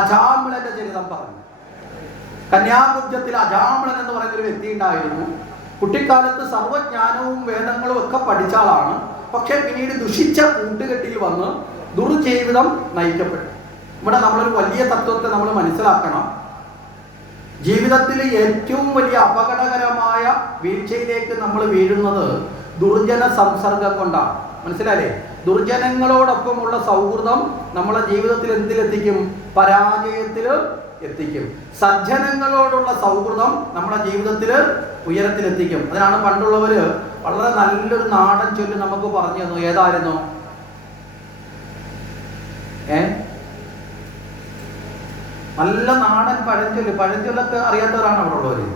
അജാമിളന്റെ ചരിതം പറഞ്ഞു. കന്യാകുബ്ജത്തിൽ അജാമിളൻ എന്ന് പറയുന്ന ഒരു വ്യക്തി ഉണ്ടായിരുന്നു. കുട്ടിക്കാലത്ത് സർവ്വജ്ഞാനവും വേദങ്ങളും ഒക്കെ പഠിച്ച ആളാണ്. പക്ഷെ പിന്നീട് ദുഷിച്ച കൂട്ടുകെട്ടിൽ വന്ന് ദുർജീവിതം നയിക്കപ്പെട്ടു. ഇവിടെ നമ്മളൊരു വലിയ തത്വത്തെ നമ്മൾ മനസ്സിലാക്കണം. ജീവിതത്തിൽ ഏറ്റവും വലിയ അപകടകരമായ വീഴ്ചയിലേക്ക് നമ്മൾ വീഴുന്നത് ദുർജന സംസർഗം കൊണ്ടാണ്. മനസ്സിലായില്ലേ? ദുർജനങ്ങളോടൊപ്പമുള്ള സൗഹൃദം നമ്മളെ ജീവിതത്തിൽ എന്തിലെത്തിക്കും? പരാജയത്തിൽ എത്തിക്കും. സജ്ജനങ്ങളോടുള്ള സൗഹൃദം നമ്മുടെ ജീവിതത്തിൽ ഉയരത്തിലെത്തിക്കും. അതിനാണ് പണ്ടുള്ളവര് വളരെ നല്ലൊരു നാടൻ ചൊല്ല് നമുക്ക് പറഞ്ഞു തന്നു. ഏതായിരുന്നു? നല്ല നാടൻ പഴഞ്ചൊല്ലൊക്കെ അറിയാത്തവരാണ് അവിടെ ഉള്ളവര്.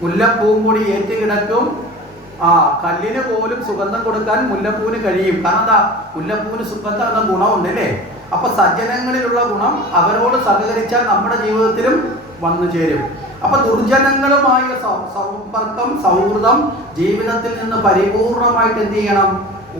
മുല്ലപ്പൂങ്കൊടി ഏറ്റുകിടക്കും, കല്ലിന് പോലും സുഗന്ധം കൊടുക്കാൻ മുല്ലപ്പൂവിന് കഴിയും. കാരണം എന്താ? മുല്ലപ്പൂവിന് സുഗന്ധം എന്ന ഗുണമുണ്ട് അല്ലേ? അപ്പൊ സജ്ജനങ്ങളിലുള്ള ഗുണം അവരോട് സഹകരിച്ചാൽ നമ്മുടെ ജീവിതത്തിലും വന്നു ചേരും. അപ്പൊ ദുർജനങ്ങളുമായ സമ്പർക്കം, സൗഹൃദം ജീവിതത്തിൽ നിന്ന് പരിപൂർണമായിട്ട് എന്ത് ചെയ്യണം?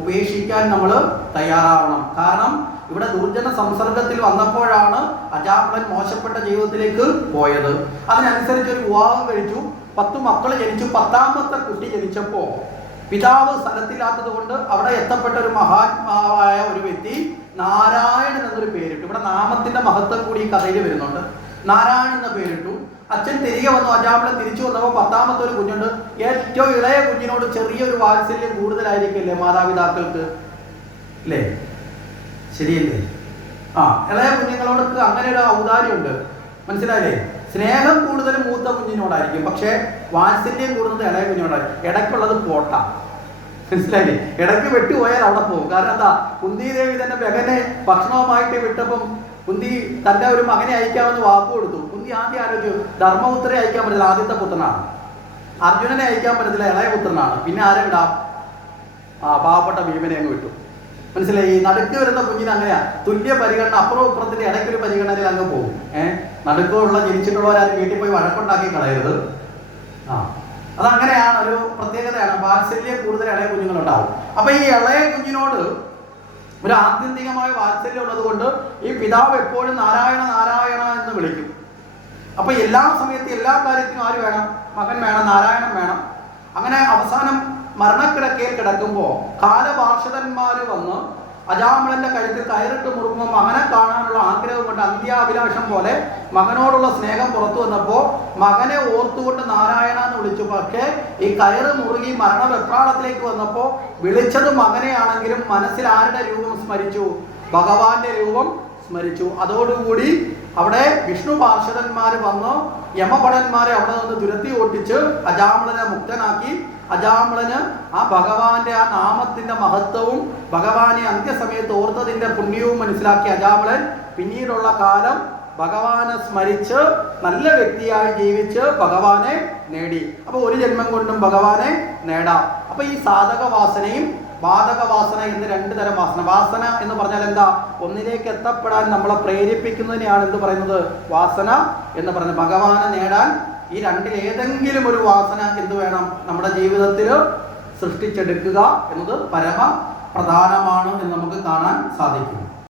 ഉപേക്ഷിക്കാൻ നമ്മൾ തയ്യാറാവണം. കാരണം ഇവിടെ ദുർജന സംസർഗത്തിൽ വന്നപ്പോഴാണ് അജാമ്ലൻ മോശപ്പെട്ട ജീവിതത്തിലേക്ക് പോയത്. അതിനനുസരിച്ച് ഒരു വിവാഹം കഴിച്ചു, 10 മക്കൾ ജനിച്ചു. 10ാമത്തെ കുട്ടി ജനിച്ചപ്പോ പിതാവ് സ്ഥലത്തില്ലാത്തത് കൊണ്ട് അവിടെ എത്തപ്പെട്ട ഒരു മഹാത്മാവായ ഒരു വ്യക്തി നാരായണൻ എന്നൊരു പേരിട്ടു. ഇവിടെ നാമത്തിന്റെ മഹത്വം കൂടി ഈ കഥയിൽ വരുന്നുണ്ട്. നാരായണൻ എന്ന പേരിട്ടു. അച്ഛൻ തിരികെ വന്നു. അജാമ്ലൻ തിരിച്ചു വന്നപ്പോൾ 10ാമത്തെ ഒരു കുഞ്ഞുണ്ട്. ഏറ്റവും ഇളയ കുഞ്ഞിനോട് ചെറിയൊരു വാത്സല്യം കൂടുതലായിരിക്കില്ലേ മാതാപിതാക്കൾക്ക്? അല്ലേ? ശരിയല്ലേ? ഇളയ കുഞ്ഞുങ്ങളോടൊക്കെ അങ്ങനെ ഒരു ഔദാര്യമുണ്ട്. മനസ്സിലായില്ലേ? സ്നേഹം കൂടുതലും മൂത്ത കുഞ്ഞിനോടായിരിക്കും, പക്ഷേ വാത്സല്യം കൂടുന്നത് ഇളയ കുഞ്ഞിനോടായിരിക്കും. ഇടയ്ക്കുള്ളത് പോട്ട. മനസ്സിലായില്ലേ? ഇടയ്ക്ക് വെട്ടുപോയാൽ അവിടെ പോകും. കാരണം എന്താ? കുന്തിദേവി തന്നെ മകനെ ഭക്ഷണവുമായിട്ട് വിട്ടപ്പം കുന്തി തന്റെ ഒരു മകനെ അയക്കാമെന്ന് വാക്ക് കൊടുത്തു. കുന്തി ആദ്യം ആലോചിച്ചു, ധർമ്മപുത്രനെ അയക്കാൻ പറ്റില്ല, ആദ്യത്തെ പുത്രനാണ്. അർജുനനെ അയക്കാൻ പറ്റത്തില്ല, ഇളയ പുത്രനാണ്. പിന്നെ ആരെ വിടാം? പാവപ്പെട്ട ഭീമനെ അങ്ങ് വിട്ടു. മനസ്സിലായി? ഈ നടുക്ക് വരുന്ന കുഞ്ഞിന് അങ്ങനെയാ, തുല്യ പരിഗണന. അപ്പുറം ഇപ്പുറത്തിന്റെ ഇടയ്ക്കൊരു പരിഗണനയിൽ അങ്ങ് പോകും. നടുക്കുള്ള ജനിച്ചിട്ടുള്ളവരാരും വീട്ടിൽ പോയി വഴക്കുണ്ടാക്കി കളയരുത്. അതങ്ങനെയാണ്, ഒരു പ്രത്യേകതയാണ്. വാത്സല്യം കൂടുതൽ ഇളയ കുഞ്ഞുങ്ങളുണ്ടാവും. അപ്പൊ ഈ ഇളയ കുഞ്ഞിനോട് ഒരു ആത്യന്തികമായ വാത്സല്യം ഉള്ളത് കൊണ്ട് ഈ പിതാവ് എപ്പോഴും നാരായണ നാരായണ എന്ന് വിളിക്കും. അപ്പൊ എല്ലാ സമയത്തും എല്ലാ കാര്യത്തിനും ആര് വേണം? മകൻ വേണം, നാരായണൻ വേണം. അങ്ങനെ അവസാനം മരണക്കിടക്കയിൽ കിടക്കുമ്പോൾ കാലപാർഷദന്മാര് വന്ന് അജാമ്ലന്റെ കഴുത്തിൽ കയറിട്ട് മുറുകുമ്പോൾ മകനെ കാണാനുള്ള ആഗ്രഹം കൊണ്ട് അന്ത്യാഭിലാഷം പോലെ മകനോടുള്ള സ്നേഹം പുറത്തു വന്നപ്പോൾ മകനെ ഓർത്തുകൊണ്ട് നാരായണ എന്ന് വിളിച്ചു. പക്ഷേ ഈ കയറ് മുറുകി മരണവെപ്രാളത്തിലേക്ക് വന്നപ്പോൾ വിളിച്ചത് മകനെയാണെങ്കിലും മനസ്സിൽ ആരുടെ രൂപം സ്മരിച്ചു? ഭഗവാന്റെ രൂപം സ്മരിച്ചു. അതോടുകൂടി അവിടെ വിഷ്ണു പാർഷദന്മാർ വന്ന് യമഭടന്മാരെ അവിടെ നിന്ന് തുരത്തി ഓട്ടിച്ച് അജാമ്ലനെ മുക്തനാക്കി. അജാമ്ലന് ആ ഭഗവാന്റെ ആ നാമത്തിന്റെ മഹത്വവും ഭഗവാനെ അന്ത്യസമയത്ത് ഓർത്തതിന്റെ പുണ്യവും മനസ്സിലാക്കി അജാമ്ലൻ പിന്നീടുള്ള കാലം ഭഗവാനെ സ്മരിച്ച് നല്ല വ്യക്തിയായി ജീവിച്ച് ഭഗവാനെ നേടി. അപ്പൊ ഒരു ജന്മം കൊണ്ടും ഭഗവാനെ നേടാം. അപ്പൊ ഈ സാധക വാസനയും ബാധക വാസന എന്ന് 2 തരം വാസന. വാസന എന്ന് പറഞ്ഞാൽ എന്താ? ഒന്നിലേക്ക് എത്തപ്പെടാൻ നമ്മളെ പ്രേരിപ്പിക്കുന്നതിനെയാണ് എന്ത് പറയുന്നത്? വാസന എന്ന് പറയുന്നത്. ഭഗവാനെ നേടാൻ ഈ 2ൽ ഏതെങ്കിലും ഒരു വാസന എന്ത് വേണം? നമ്മുടെ ജീവിതത്തിൽ സൃഷ്ടിച്ചെടുക്കുക എന്നത് പരമ പ്രധാനമാണ് എന്ന് നമുക്ക് കാണാൻ സാധിക്കും.